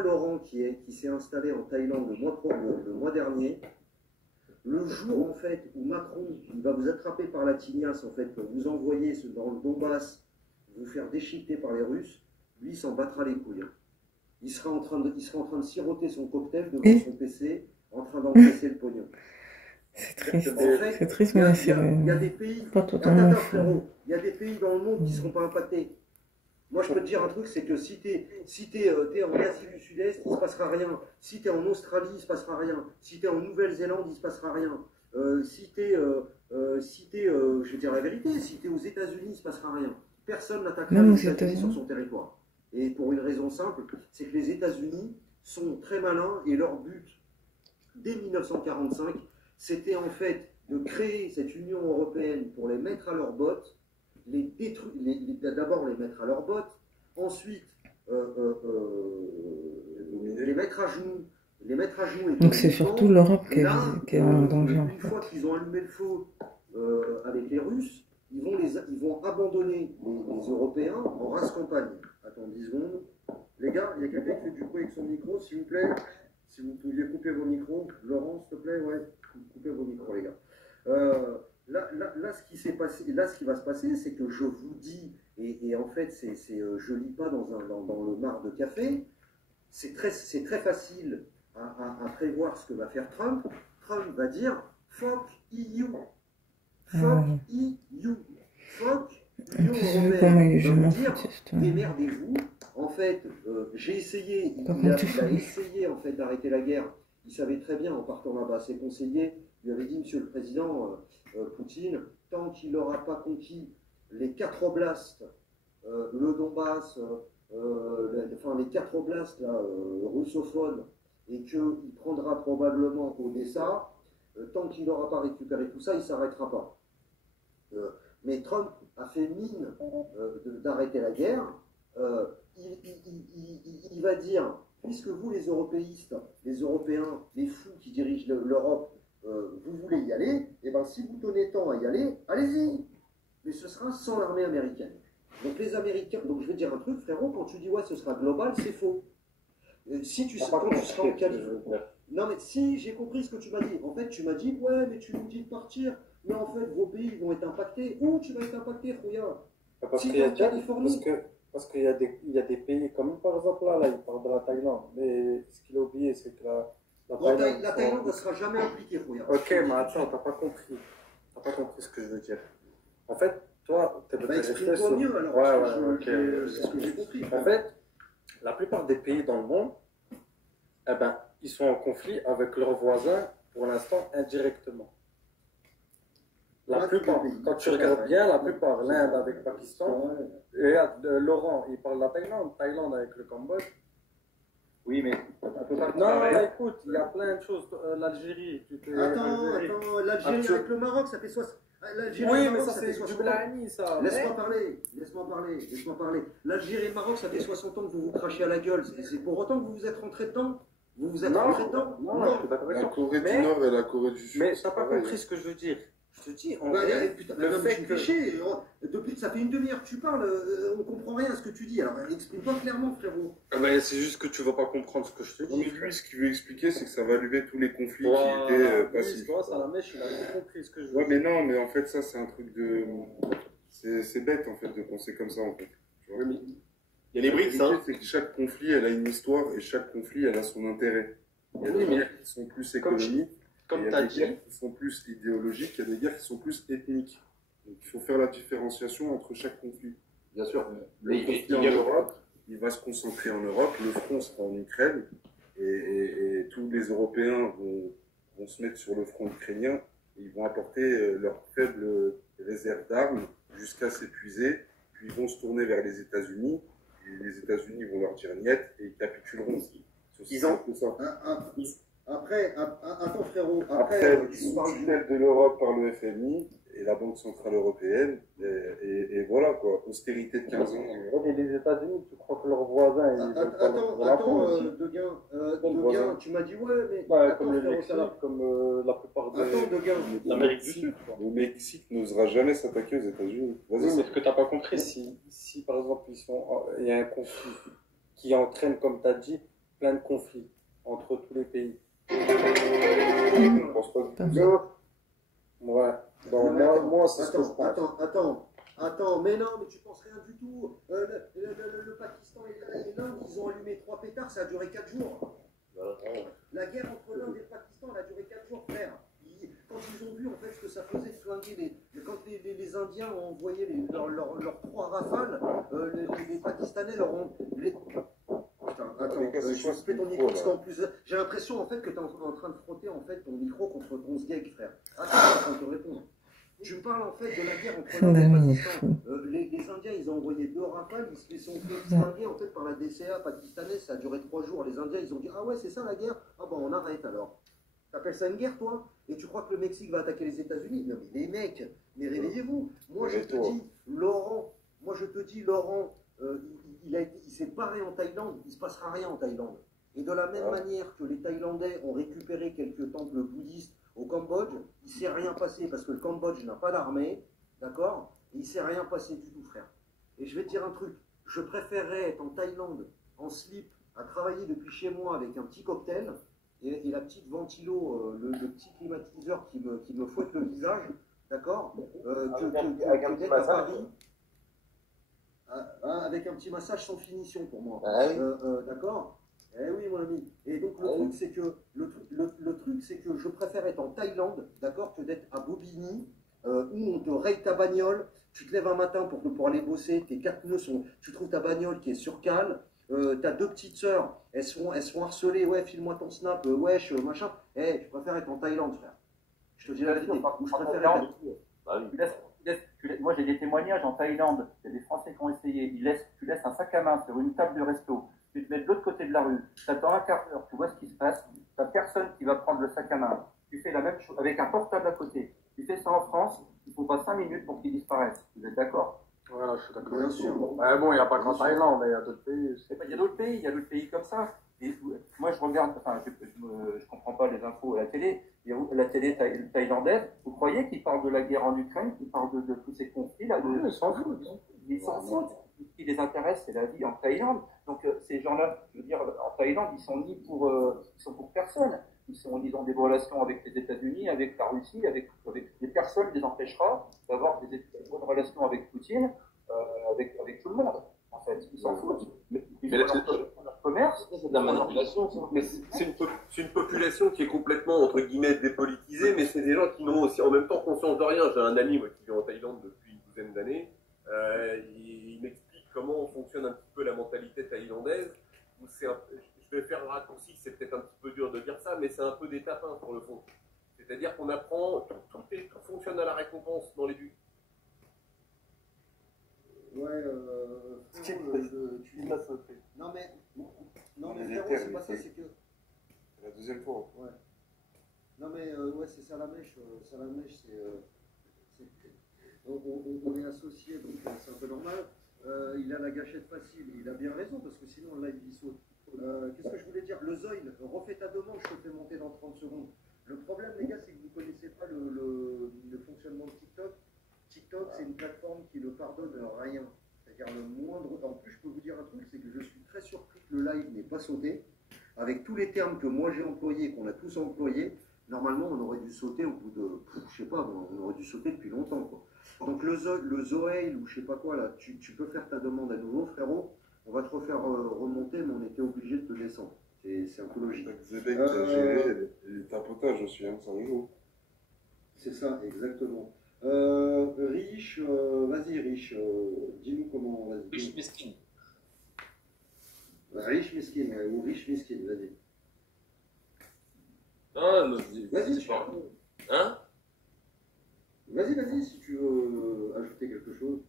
Laurent qui s'est installé en Thaïlande le mois dernier. Le jour en fait où Macron il va vous attraper par la tignasse en fait pour vous envoyer dans le Donbass, vous faire déchiqueter par les Russes, lui il s'en battra les couilles. Il sera en train de siroter son cocktail devant son PC, en train d'encaisser le pognon. C'est triste, en fait, c'est triste, mais c'est il y a des pays, pas totalement faux. Il y a des pays dans le monde qui ne seront pas impactés. Moi, je peux te dire un truc, c'est que si t'es en Asie du Sud-Est, il ne se passera rien. Si t'es en Australie, il ne se passera rien. Si t'es en Nouvelle-Zélande, il ne se passera rien. Si t'es, je vais dire la vérité, si t'es aux États-Unis, il ne se passera rien. Personne n'attaquera les États-Unis sur son territoire. Et pour une raison simple, c'est que les États-Unis sont très malins et leur but, dès 1945, c'était en fait de créer cette Union européenne pour les mettre à leurs bottes, d'abord les mettre à leurs bottes, ensuite les mettre à genoux. Donc c'est surtout l'Europe qui est en danger. Une fois qu'ils ont allumé le feu avec les Russes, ils vont abandonner les Européens en race campagne. Attends 10 secondes. Les gars, il y a quelqu'un qui fait du bruit avec son micro, s'il vous plaît. Si vous pouviez couper vos micros. Laurent, s'il te plaît, ouais. Coupez vos micros, les gars. Là, ce qui s'est passé, là, ce qui va se passer, c'est que je vous dis, et en fait, je lis pas dans le mar de café. C'est très facile à prévoir ce que va faire Trump. Trump va dire fuck EU. Fuck EU. Fuck Union européenne. Il va dire démerdez-vous. En fait, j'ai essayé, il a essayé en fait d'arrêter la guerre. Il savait très bien en partant là-bas. Ses conseillers lui avaient dit, Monsieur le Président Poutine, tant qu'il n'aura pas conquis les 4 oblasts, le Donbass, les 4 oblasts là, russophones, et qu'il prendra probablement Odessa, tant qu'il n'aura pas récupéré tout ça, il ne s'arrêtera pas. Mais Trump a fait mine d'arrêter la guerre. Il va dire, puisque vous les européistes, les Européens, les fous qui dirigent l'Europe, vous voulez y aller, et bien si vous tenez tant à y aller, allez-y. Mais ce sera sans l'armée américaine. Donc les Américains, donc je vais dire un truc frérot, quand tu dis ouais ce sera global, c'est faux. Si tu sais, quand tu seras en Californie. Non mais si, j'ai compris ce que tu m'as dit. En fait tu m'as dit, ouais mais tu nous dis de partir, mais en fait vos pays vont être impactés. Où tu vas être impacté, Frouillard? Parce qu'il y a des pays, comme par exemple là il parle de la Thaïlande, mais ce qu'il a oublié c'est que la Thaïlande ne sera jamais impliquée, Frouillard. Ok, mais attends, t'as pas compris ce que je veux dire. En fait, toi, t'es exprime-toi mieux alors. Ouais, ok. C'est ce que j'ai compris. En fait, la plupart des pays dans le monde, eh ben, ils sont en conflit avec leurs voisins pour l'instant indirectement. La plupart, quand tu regardes bien, la plupart, l'Inde avec le Pakistan, regarde, Laurent, il parle de la Thaïlande avec le Cambodge. Oui, mais non, écoute, il y a plein de choses. L'Algérie, Attends, l'Algérie avec le Maroc, ça fait 60. Oui, mais ça fait du Blani, ça. Laisse-moi parler. L'Algérie et le Maroc, ça fait 60 ans que vous vous crachez à la gueule. C'est pour autant que vous vous êtes rentrés dedans? Vous vous êtes rentrés dedans? Non, je suis d'accord avec toi. La Corée du Nord et la Corée du Sud. Mais t'as pas compris ce que je veux dire. Je te dis, putain, le fait que... Depuis que ça fait une demi-heure que tu parles, on comprend rien à ce que tu dis. Alors exprime-toi clairement, frérot. C'est juste que tu vas pas comprendre ce que je te dis. Lui, ce qu'il veut expliquer, c'est que ça va lever tous les conflits qui étaient passifs. Ça, la mèche, il a bien compris ce que je veux dire. Ouais, mais non, mais en fait, ça, c'est un truc de... C'est bête, en fait, de penser comme ça, en fait. Tu vois, il y a les briques, ça. C'est que chaque conflit, elle a une histoire, et chaque conflit, elle a son intérêt. Il y a des guerres qui sont plus économiques. Comme il y a des guerres qui sont plus idéologiques, il y a des guerres qui sont plus ethniques. Donc il faut faire la différenciation entre chaque conflit. Bien sûr. Le conflit en Europe, il va se concentrer en Europe, le front sera en Ukraine, et tous les Européens vont se mettre sur le front ukrainien, et ils vont apporter leurs faibles réserves d'armes jusqu'à s'épuiser, puis ils vont se tourner vers les États-Unis, et les États-Unis vont leur dire niet, et ils capituleront. Ils ont ça. Après, attends frérot, après sous tutelle de l'Europe par le FMI et la Banque Centrale Européenne, et voilà quoi, austérité de 15 ans en Europe. Et les États-Unis, tu crois que leurs voisins... Attends, Deguin, tu m'as dit ouais, mais... comme le Mexique, comme la plupart de l'Amérique du Sud. Le Mexique n'osera jamais s'attaquer aux États-Unis. Oui, mais ce que tu n'as pas compris, si par exemple il y a un conflit qui entraîne, comme tu as dit, plein de conflits entre tous les pays. Je pense pas du tout. Ouais. Bon, moi c'est ce que je pense. Attends, mais non, mais tu penses rien du tout. Le Pakistan et l'Inde, ils ont allumé 3 pétards, ça a duré 4 jours. La guerre entre l'Inde et le Pakistan, elle a duré 4 jours, frère. Quand ils ont vu en fait ce que ça faisait de flinguer quand les Indiens ont envoyé leurs 3 rafales, les Pakistanais leur ont... Attends, je fais ton micro parce qu'en plus, j'ai l'impression en fait que tu es en train de frotter en fait ton micro contre ton sgeg, frère. Attends, je te répondre. Tu me parles en fait de la guerre entre l'Inde et le Pakistan. Les Indiens, ils ont envoyé 2 rafales, ils se sont fait flinguer en fait par la DCA pakistanaise, ça a duré 3 jours. Les Indiens, ils ont dit ah ouais, c'est ça la guerre. Ah bon, on arrête alors. T'appelles ça une guerre, toi? Et tu crois que le Mexique va attaquer les États-Unis? Non mais les mecs, mais réveillez-vous. Moi je te dis, Laurent, il s'est barré en Thaïlande, il ne se passera rien en Thaïlande. Et de la même manière que les Thaïlandais ont récupéré quelques temples bouddhistes au Cambodge, il ne s'est rien passé parce que le Cambodge n'a pas d'armée, d'accord? Et il ne s'est rien passé du tout, frère. Et je vais te dire un truc, je préférerais être en Thaïlande, en slip, à travailler depuis chez moi avec un petit cocktail et la petite ventilo, le petit climatiseur qui me fouette le visage, d'accord? Que d'être à Paris. Avec un petit massage sans finition pour moi. D'accord? Eh oui, mon ami. Et donc, le truc, c'est que je préfère être en Thaïlande, d'accord, que d'être à Bobigny, où on te raye ta bagnole. Tu te lèves un matin pour aller bosser, tes 4 pneus tu trouves ta bagnole qui est sur cale. T'as 2 petites sœurs, elles sont harcelées. Ouais, file-moi ton snap, wesh, machin. Je préfère être en Thaïlande, frère. Je te dis la vérité. Je préfère moi, j'ai des témoignages en Thaïlande. Il y a des Français qui ont essayé. Tu laisses un sac à main sur une table de resto. Tu te mets de l'autre côté de la rue. Tu attends un quart d'heure. Tu vois ce qui se passe. Tu n'as personne qui va prendre le sac à main. Tu fais la même chose avec un portable à côté. Tu fais ça en France. Il ne faut pas 5 minutes pour qu'il disparaisse. Vous êtes d'accord? Voilà, je suis d'accord. Bien sûr. Bon, il n'y a pas qu'en Thaïlande, il y a d'autres pays. Il y a d'autres pays comme ça. Et moi, je regarde, je comprends pas les infos à la télé. Il y a la télé thaïlandaise. Vous croyez qu'ils parlent de la guerre en Ukraine, qu'ils parlent de tous ces conflits-là? Ils s'en foutent. Ils s'en foutent. Ce qui les intéresse, c'est la vie en Thaïlande. Donc, ces gens-là, je veux dire, en Thaïlande, ils sont pour personne. Ils ont des relations avec les États-Unis, avec la Russie, avec les personnes les empêchera d'avoir des bonnes relations avec Poutine, avec tout le monde. En fait, ils s'en foutent. Mais leur commerce, c'est de la manipulation. Mais c'est une population qui est complètement, entre guillemets, dépolitisée, mais c'est des gens qui n'ont aussi en même temps conscience de rien. J'ai un ami moi, qui vit en Thaïlande depuis une douzaine d'années. Il m'explique comment fonctionne un petit peu la mentalité thaïlandaise. Je vais faire un raccourci, c'est peut-être un petit peu dur de dire ça, mais c'est un peu des tapins sur le fond. C'est-à-dire qu'on apprend, tout fonctionne à la récompense dans les buts. Ouais, non mais frérot, c'est pas ça, c'est que... C'est la deuxième fois. Ouais. Non mais ouais, c'est Salamèche, on est associés, donc c'est un peu normal. Il a la gâchette facile, il a bien raison, parce que sinon là il saute. Qu'est-ce que je voulais dire? Le Zoïl, refais ta demande, je te fais monter dans 30 secondes. Le problème, les gars, c'est que vous ne connaissez pas le fonctionnement de TikTok. TikTok, c'est une plateforme qui ne pardonne rien. C'est-à-dire le moindre... En plus, je peux vous dire un truc, c'est que je suis très surpris que le live n'ait pas sauté. Avec tous les termes que moi j'ai employés, qu'on a tous employés, normalement, on aurait dû sauter au bout de... Je sais pas, on aurait dû sauter depuis longtemps, quoi. Donc le Zoeil ou je sais pas quoi, là, tu peux faire ta demande à nouveau, frérot. On va te refaire remonter, mais on était obligé de te descendre. C'est un peu logique. Zébek qui a géré les tapotages aussi, hein, c'est un jour. C'est ça, exactement. Rich, vas-y Rich, dis-nous comment, vas-y. Rich Miskin. Rich Miskin, ou Rich Miskin, vas-y. Ah, non, vas-y, pas. Hein? Vas-y, si tu veux ajouter quelque chose.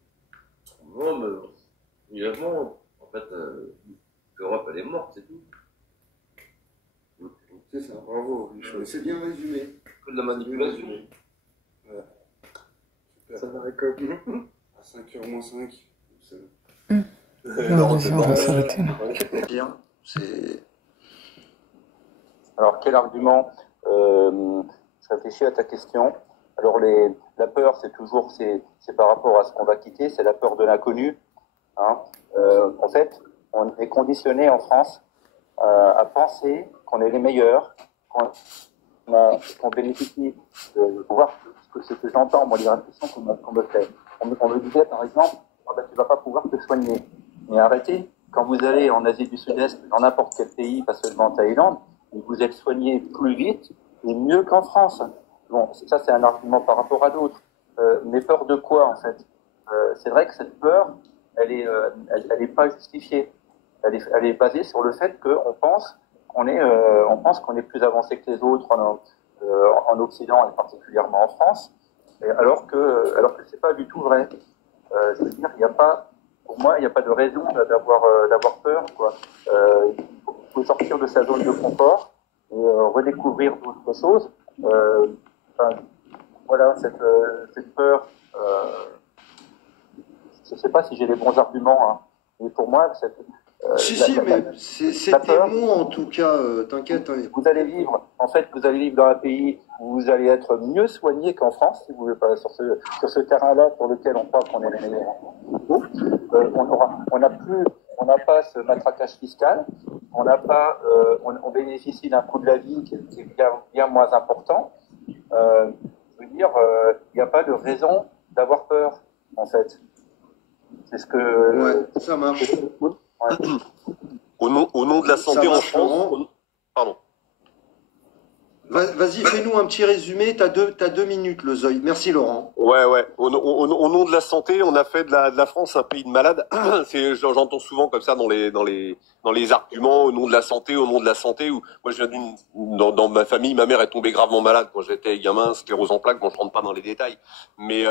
Non, mais évidemment, en fait, l'Europe, elle est morte, c'est tout. C'est ça. Bravo, c'est bien résumé. Que de la manipulation. Ouais. Super. Ça va comme. À 5h moins 5. Non, on va s'arrêter là. Bien, c'est... Alors, quel argument je réfléchis à ta question. Alors, la peur, c'est toujours, c'est par rapport à ce qu'on va quitter, c'est la peur de l'inconnu. Hein. En fait, on est conditionné en France à penser qu'on est les meilleurs, qu'on bénéficie de pouvoir, ce que j'entends, moi, les réflexions qu'on me fait. On me disait, par exemple, oh, ben, tu vas pas pouvoir te soigner. Mais arrêtez, quand vous allez en Asie du Sud-Est, dans n'importe quel pays, pas seulement en Thaïlande, vous êtes soigné plus vite et mieux qu'en France. Bon, ça c'est un argument par rapport à d'autres. Mais peur de quoi en fait? C'est vrai que cette peur, elle est pas justifiée. Elle est basée sur le fait qu'on pense qu'on est plus avancé que les autres en Occident et particulièrement en France, alors que c'est pas du tout vrai. Je veux dire, pour moi, il n'y a pas de raison d'avoir peur, quoi. Il faut sortir de sa zone de confort et redécouvrir d'autres choses. Voilà, cette peur. Je ne sais pas si j'ai les bons arguments, hein, mais pour moi, mais c'est tes mots en tout cas, t'inquiète. Vous allez vivre dans un pays où vous allez être mieux soigné qu'en France, si vous voulez pas, sur ce terrain-là sur lequel on croit qu'on est les meilleurs. On n'a pas ce matraquage fiscal, on bénéficie d'un coût de la vie qui est bien moins important. Je veux dire, il n'y a pas de raison d'avoir peur, en fait. C'est ce que... Ouais, ça marche. Ouais. Au nom de la santé en France... Pardon. Vas-y, fais-nous un petit résumé. T'as deux minutes, le Zoï. Merci, Laurent. Ouais. Au nom de la santé, on a fait de la France un pays de malades. J'entends souvent comme ça dans les arguments au nom de la santé, Où moi, je viens dans ma famille, ma mère est tombée gravement malade quand j'étais gamin, sclérose en plaques. Bon, je rentre pas dans les détails, mais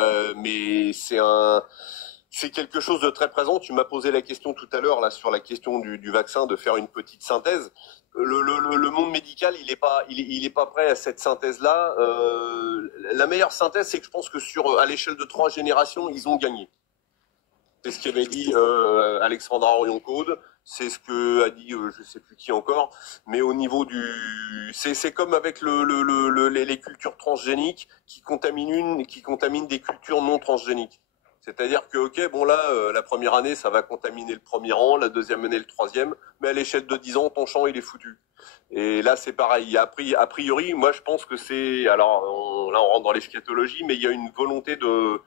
c'est quelque chose de très présent. Tu m'as posé la question tout à l'heure là sur la question du vaccin, de faire une petite synthèse. Le monde médical, il est pas prêt à cette synthèse-là. La meilleure synthèse, c'est que je pense que à l'échelle de 3 générations, ils ont gagné. C'est ce qu'avait dit Alexandra Orion-Caude. C'est ce que a dit je sais plus qui encore. Mais au niveau c'est comme avec les cultures transgéniques qui contaminent des cultures non transgéniques. C'est-à-dire que, ok, bon là, la première année, ça va contaminer le premier rang, la deuxième année, le troisième, mais à l'échelle de 10 ans, ton champ, il est foutu. Et là, c'est pareil. A priori, moi, je pense que c'est... Alors, là, on rentre dans l'eschatologie, mais il y a une volonté de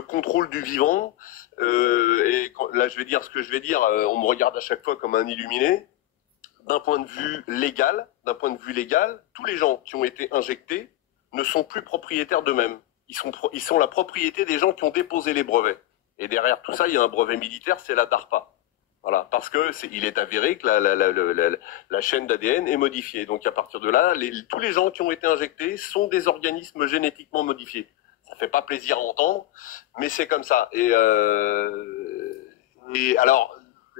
contrôle du vivant. Et là, je vais dire ce que je vais dire. On me regarde à chaque fois comme un illuminé. D'un point de vue légal, tous les gens qui ont été injectés ne sont plus propriétaires d'eux-mêmes. Ils sont la propriété des gens qui ont déposé les brevets. Et derrière tout ça, il y a un brevet militaire, c'est la DARPA. Voilà, parce que il est avéré que la chaîne d'ADN est modifiée. Donc à partir de là, tous les gens qui ont été injectés sont des organismes génétiquement modifiés. Ça fait pas plaisir à entendre, mais c'est comme ça. Et alors,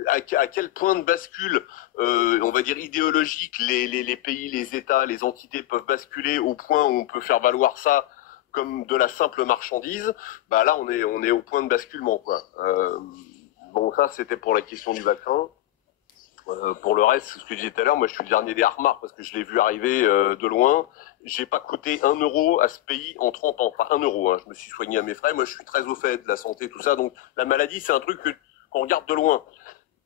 à quel point de bascule, on va dire idéologique, les pays, les États, les entités peuvent basculer au point où on peut faire valoir ça comme de la simple marchandise, bah là on est au point de basculement, quoi. Bon, ça c'était pour la question du vaccin. Pour le reste, ce que je disais tout à l'heure, moi je suis le dernier des Harmar parce que je l'ai vu arriver de loin. J'ai pas coûté 1 euro à ce pays en 30 ans. Pas 1 euro, hein. Je me suis soigné à mes frais. Moi je suis très au fait de la santé, tout ça. Donc la maladie, c'est un truc qu'on regarde de loin.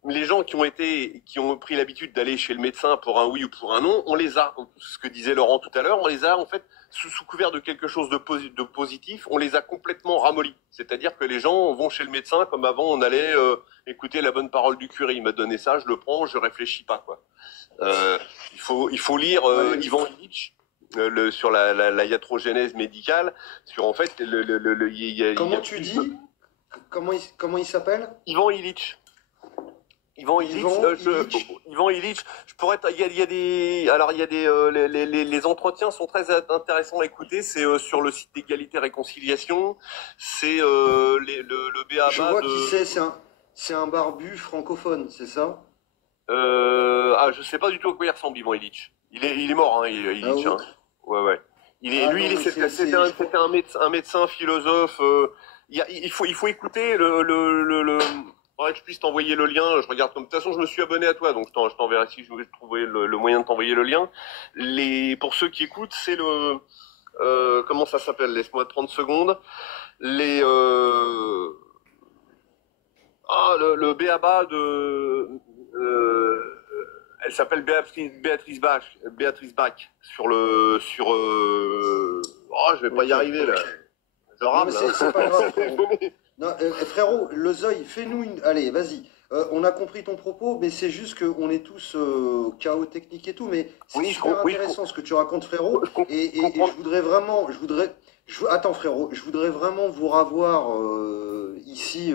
Les gens qui ont pris l'habitude d'aller chez le médecin pour un oui ou pour un non, on les a. Ce que disait Laurent tout à l'heure, on les a en fait sous couvert de quelque chose de positif, on les a complètement ramollis. C'est-à-dire que les gens vont chez le médecin comme avant, on allait écouter la bonne parole du curé. Il m'a donné ça, je le prends, je réfléchis pas quoi. Il faut lire Ivan Illich sur la iatrogénèse médicale, sur en fait Comment tu dis Comment il s'appelle? Ivan Illich. Ivan Illich, je pourrais, les entretiens sont très intéressants à écouter. C'est sur le site d'Égalité Réconciliation. C'est le BABA. Je vois qui c'est. C'est un barbu francophone, c'est ça? Je sais pas du tout à quoi il ressemble, Ivan Illich. Il est mort, hein, Illich. Hein. Ouais. C'était un médecin philosophe. Il faut écouter faudrait que je puisse t'envoyer le lien. Je regarde comme de toute façon, je me suis abonné à toi, donc je t'enverrai si je vais trouver le moyen de t'envoyer le lien. Pour ceux qui écoutent, c'est le comment ça s'appelle? Laisse-moi 30 secondes. Le BABA de elle s'appelle Béatrice Bach sur je vais pas y arriver là. Je rame là. C'est pas grave. Non, frérot, Lezoï, fais-nous une... Allez, vas-y. On a compris ton propos, mais c'est juste qu'on est tous chaos technique et tout, mais c'est super intéressant ce que tu racontes, frérot. Et je voudrais vraiment... Attends, frérot, je voudrais vraiment vous revoir ici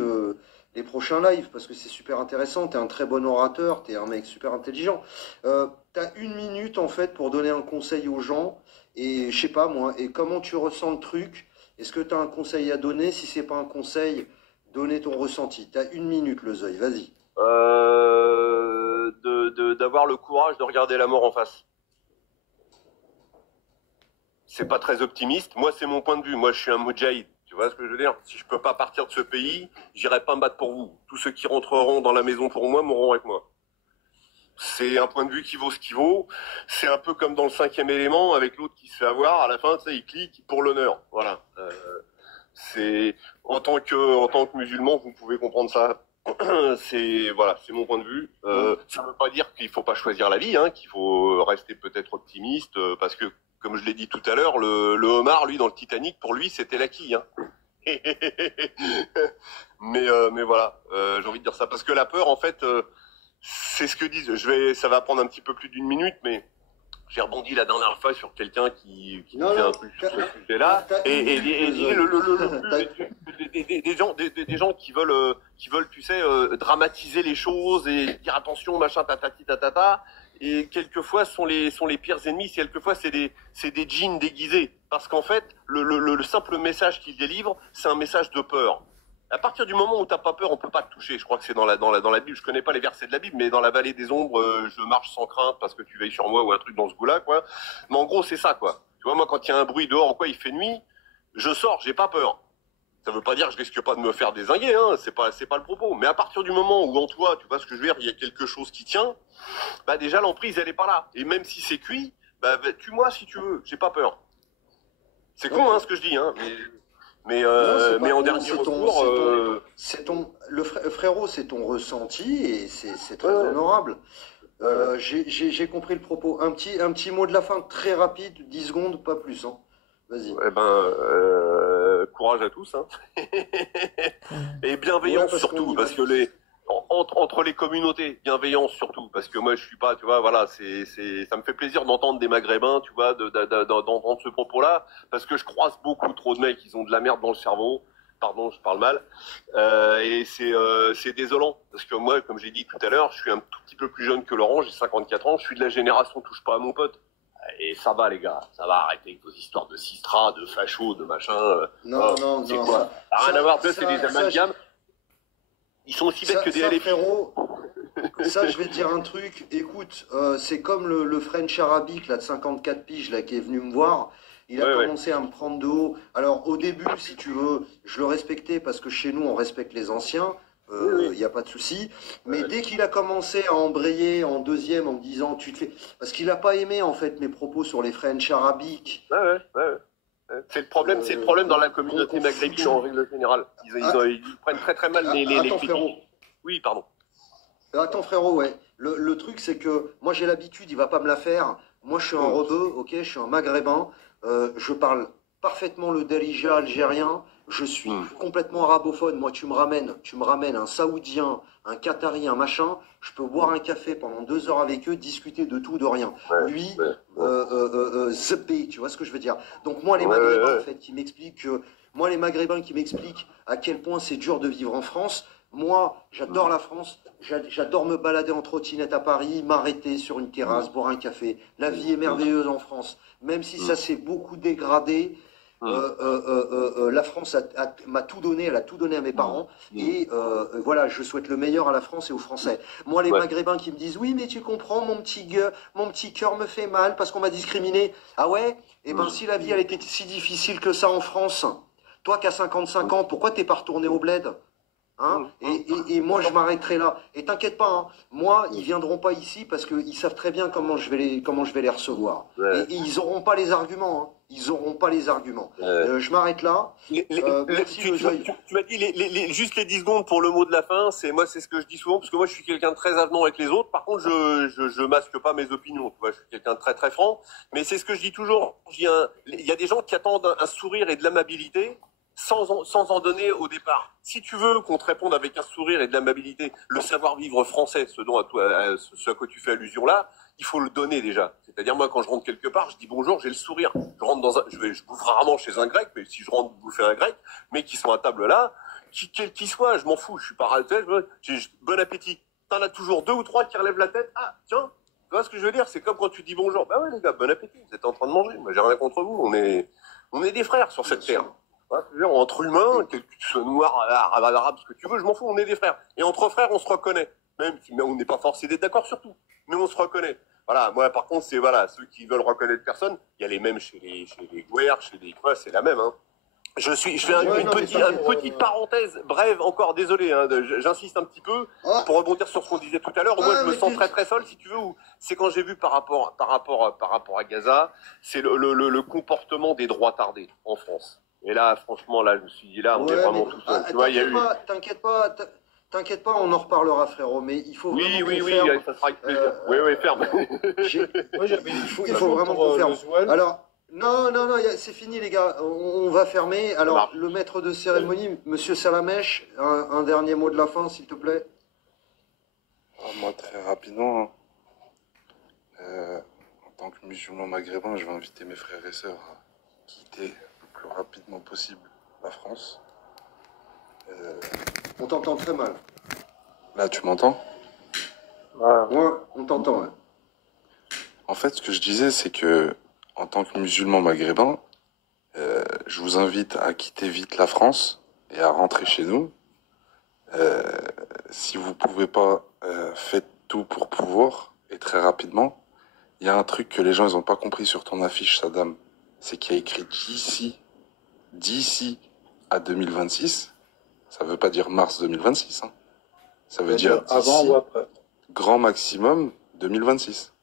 les prochains lives, parce que c'est super intéressant. T'es un très bon orateur, t'es un mec super intelligent. T'as 1 minute, en fait, pour donner un conseil aux gens, et je sais pas, moi, et comment tu ressens le truc. Est-ce que tu as un conseil à donner? Si c'est pas un conseil, donnez ton ressenti. Tu as 1 minute, Lezoï, vas-y. D'avoir le courage de regarder la mort en face. C'est pas très optimiste. Moi, c'est mon point de vue. Moi, je suis un moudjahid. Tu vois ce que je veux dire? Si je peux pas partir de ce pays, j'irai pas me battre pour vous. Tous ceux qui rentreront dans la maison pour moi mourront avec moi. C'est un point de vue qui vaut ce qu'il vaut. C'est un peu comme dans le 5e élément avec l'autre qui se fait avoir. À la fin, tu sais, il clique pour l'honneur. Voilà. C'est en tant que musulman, vous pouvez comprendre ça. C'est mon point de vue. Ça veut pas dire qu'il faut pas choisir la vie, hein, qu'il faut rester peut-être optimiste, parce que comme je l'ai dit tout à l'heure, le homard, lui, dans le Titanic, pour lui, c'était l'acquis. Hein. mais voilà, j'ai envie de dire ça parce que la peur, en fait. C'est ce que disent. Ça va prendre un petit peu plus d'1 minute, mais j'ai rebondi la dernière fois sur quelqu'un qui disait un truc sur ce sujet-là, des gens qui veulent, tu sais, dramatiser les choses et dire attention, machin, tatati, tatata. Et quelquefois sont les pires ennemis. Quelquefois c'est des djinns déguisés, parce qu'en fait le simple message qu'ils délivrent, c'est un message de peur. À partir du moment où t'as pas peur, on peut pas te toucher. Je crois que c'est dans la Bible. Je connais pas les versets de la Bible, mais dans la vallée des ombres, je marche sans crainte parce que tu veilles sur moi ou un truc dans ce goût-là, quoi. Mais en gros, c'est ça, quoi. Tu vois, moi, quand il y a un bruit dehors ou quoi, il fait nuit, je sors, j'ai pas peur. Ça veut pas dire que je risque pas de me faire dézinguer, hein. C'est pas le propos. Mais à partir du moment où en toi, tu vois ce que je veux dire, il y a quelque chose qui tient, bah déjà l'emprise, elle est pas là. Et même si c'est cuit, bah tue-moi si tu veux. J'ai pas peur. C'est con, hein, ce que je dis, hein. Mais en dernier recours, frérot, c'est ton ressenti et c'est très honorable. J'ai compris le propos. Un petit mot de la fin, très rapide, 10 secondes, pas plus. Hein. Vas-y. Courage à tous. Hein. Et bienveillance surtout, parce que entre les communautés, bienveillance surtout, parce que moi je suis pas, tu vois, voilà, ça me fait plaisir d'entendre des Maghrébins, tu vois, d'entendre ce propos-là, parce que je croise beaucoup trop de mecs, ils ont de la merde dans le cerveau, pardon, je parle mal, et c'est désolant, parce que moi, comme j'ai dit tout à l'heure, je suis un tout petit peu plus jeune que Laurent, j'ai 54 ans, je suis de la génération touche pas à mon pote. Et ça va les gars, ça va, arrêter avec vos histoires de Sistra, de facho, de machin. Non, c'est quoi? Ça n'a rien à voir, c'est des amalgames. Ils sont aussi bêtes que des LFI. Frérot, ça, je vais te dire un truc. Écoute, c'est comme le French arabique là, de 54 piges là, qui est venu me voir. Il a commencé à me prendre de haut. Alors, au début, si tu veux, je le respectais parce que chez nous, on respecte les anciens. il n'y a pas de souci. Mais dès qu'il a commencé à embrayer en deuxième en me disant tu te fais. Parce qu'il n'a pas aimé en fait mes propos sur les French arabiques. C'est le problème dans la communauté maghrébine en règle générale. Ils prennent très très mal les frérot. Oui, pardon. Attends frérot, ouais. Le truc c'est que moi j'ai l'habitude, il va pas me la faire. Moi je suis un rebeu, ok, je suis un maghrébin. Je parle parfaitement le darija algérien. Je suis complètement arabophone. Moi, tu me ramènes un Saoudien, un Qatari, un machin. Je peux boire un café pendant 2 heures avec eux, discuter de tout, de rien. Lui, zeppé, tu vois ce que je veux dire. Donc moi, les Maghrébins, en fait, qui m'expliquent à quel point c'est dur de vivre en France. Moi, j'adore la France. J'adore me balader en trottinette à Paris, m'arrêter sur une terrasse, boire un café. La vie est merveilleuse en France, même si ça s'est beaucoup dégradé. La France m'a tout donné, elle a tout donné à mes parents et voilà, je souhaite le meilleur à la France et aux Français. Moi, les Maghrébins qui me disent oui, mais tu comprends, mon petit cœur me fait mal parce qu'on m'a discriminé. Ah ouais? Eh ben, si la vie elle était si difficile que ça en France, toi qui as 55 ans, pourquoi t'es pas retourné au bled? Hein, et moi je m'arrêterai là. Et t'inquiète pas, hein, moi ils viendront pas ici parce qu'ils savent très bien comment je vais les recevoir. Et ils auront pas les arguments. Hein. Ils auront pas les arguments. Je m'arrête là. Tu m'as dit juste les 10 secondes pour le mot de la fin. C'est ce que je dis souvent parce que moi je suis quelqu'un de très avenant avec les autres. Par contre je masque pas mes opinions. Tu vois, je suis quelqu'un de très très franc. Mais c'est ce que je dis toujours. Il y a des gens qui attendent un sourire et de l'amabilité. Sans en donner au départ. Si tu veux qu'on te réponde avec un sourire et de l'amabilité, le savoir-vivre français, ce à quoi tu fais allusion là, il faut le donner déjà. C'est-à-dire moi quand je rentre quelque part, je dis bonjour, j'ai le sourire. Je rentre je bouffe rarement chez un grec, mais si je rentre bouffer un grec, mais qui sont à table là, quel qu'il soit, je m'en fous, je suis pas j'ai bon appétit. T'en as toujours 2 ou 3 qui relèvent la tête. Ah tiens, tu vois ce que je veux dire? C'est comme quand tu dis bonjour. Bah ouais les gars, bon appétit. Vous êtes en train de manger. Moi j'ai rien contre vous. On est des frères sur cette terre. Entre humains, que tu sois noir, arabe, ce que tu veux, je m'en fous, on est des frères. Et entre frères, on se reconnaît. Même si on n'est pas forcé d'être d'accord sur tout. Mais on se reconnaît. Voilà, moi par contre, c'est ceux qui veulent reconnaître personne, il y a les mêmes chez les Guerres, chez les quoi, c'est la même, hein. Je fais une petite parenthèse brève encore, désolé, hein, j'insiste un petit peu pour rebondir sur ce qu'on disait tout à l'heure. Moi, je me sens très très seul, si tu veux. C'est quand j'ai vu par rapport à Gaza, c'est le comportement des droits tardés en France. Et là, franchement, là, je me suis dit, là, on est vraiment tout seul. Tu vois, il y a eu... T'inquiète pas, on en reparlera, frérot, mais il faut vraiment ça sera avec plaisir. Oui, ferme. Il faut vraiment qu'on ferme. Alors, non, c'est fini, les gars, on va fermer. Alors, le maître de cérémonie, monsieur Salamèche, un dernier mot de la fin, s'il te plaît. Moi, très rapidement, en tant que musulman maghrébin, je vais inviter mes frères et sœurs à quitter le plus rapidement possible la France. On t'entend très mal. Là, tu m'entends? Ouais, on t'entend. Ouais. En fait, ce que je disais, c'est que en tant que musulman maghrébin, je vous invite à quitter vite la France et à rentrer chez nous. Si vous pouvez pas, faites tout pour pouvoir, et très rapidement. Il y a un truc que les gens ils ont pas compris sur ton affiche, Saddam, c'est qu'il y a écrit d'ici à 2026. Ça veut pas dire mars 2026. Hein. Ça veut dire avant ou après. Grand maximum 2026.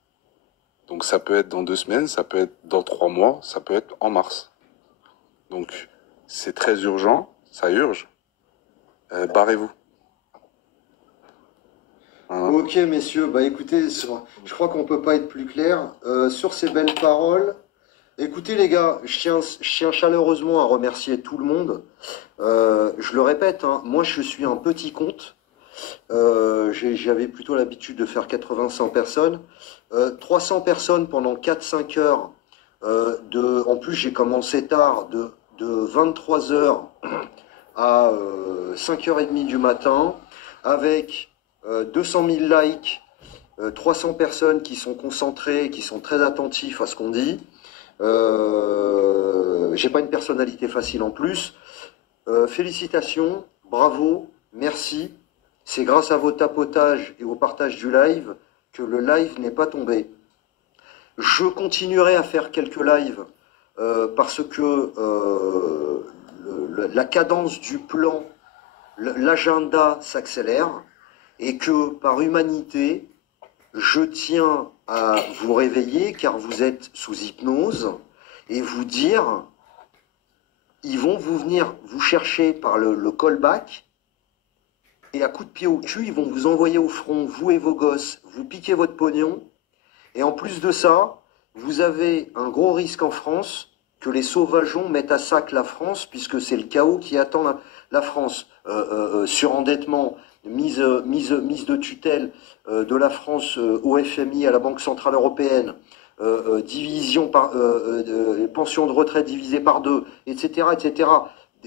Donc ça peut être dans 2 semaines, ça peut être dans 3 mois, ça peut être en mars. Donc c'est très urgent, ça urge. Barrez-vous. Hein. Ok messieurs, bah écoutez, je crois qu'on peut pas être plus clair. Sur ces belles paroles, écoutez les gars, je tiens chaleureusement à remercier tout le monde. Je le répète, hein, moi je suis un petit compte. J'avais plutôt l'habitude de faire 80-100 personnes. 300 personnes pendant 4-5 heures. En plus, j'ai commencé tard, de 23 heures à 5h30 du matin, avec 200 000 likes, 300 personnes qui sont concentrées, qui sont très attentifs à ce qu'on dit. J'ai pas une personnalité facile en plus. Félicitations, bravo, merci. C'est grâce à vos tapotages et au partage du live que le live n'est pas tombé. Je continuerai à faire quelques lives parce que la cadence du plan l'agenda s'accélère et que par humanité, je tiens à vous réveiller car vous êtes sous hypnose et vous dire, ils vont vous venir vous chercher par le callback et à coup de pied au cul, ils vont vous envoyer au front, vous et vos gosses, vous piquer votre pognon. Et en plus de ça, vous avez un gros risque en France que les sauvageons mettent à sac la France, puisque c'est le chaos qui attend la France. Surendettement, mise de tutelle de la France au FMI, à la Banque Centrale Européenne, division par pension de retraite divisée par 2, etc., etc.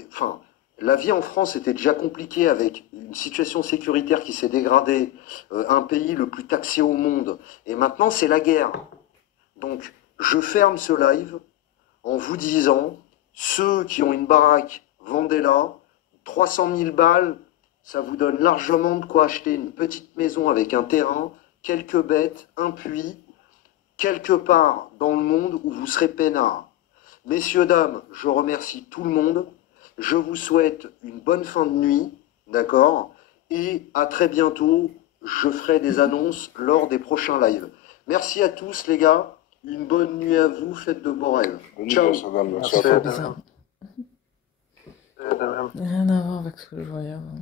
Enfin, la vie en France était déjà compliquée avec une situation sécuritaire qui s'est dégradée, un pays le plus taxé au monde, et maintenant c'est la guerre. Donc, je ferme ce live en vous disant, ceux qui ont une baraque, vendez-la, 300 000 balles, ça vous donne largement de quoi acheter une petite maison avec un terrain, quelques bêtes, un puits, quelque part dans le monde où vous serez peinard. Messieurs, dames, je remercie tout le monde. Je vous souhaite une bonne fin de nuit, d'accord? Et à très bientôt. Je ferai des annonces lors des prochains lives. Merci à tous, les gars. Une bonne nuit à vous. Faites de beaux rêves. Ciao. Rien à voir avec ce que je voyais avant.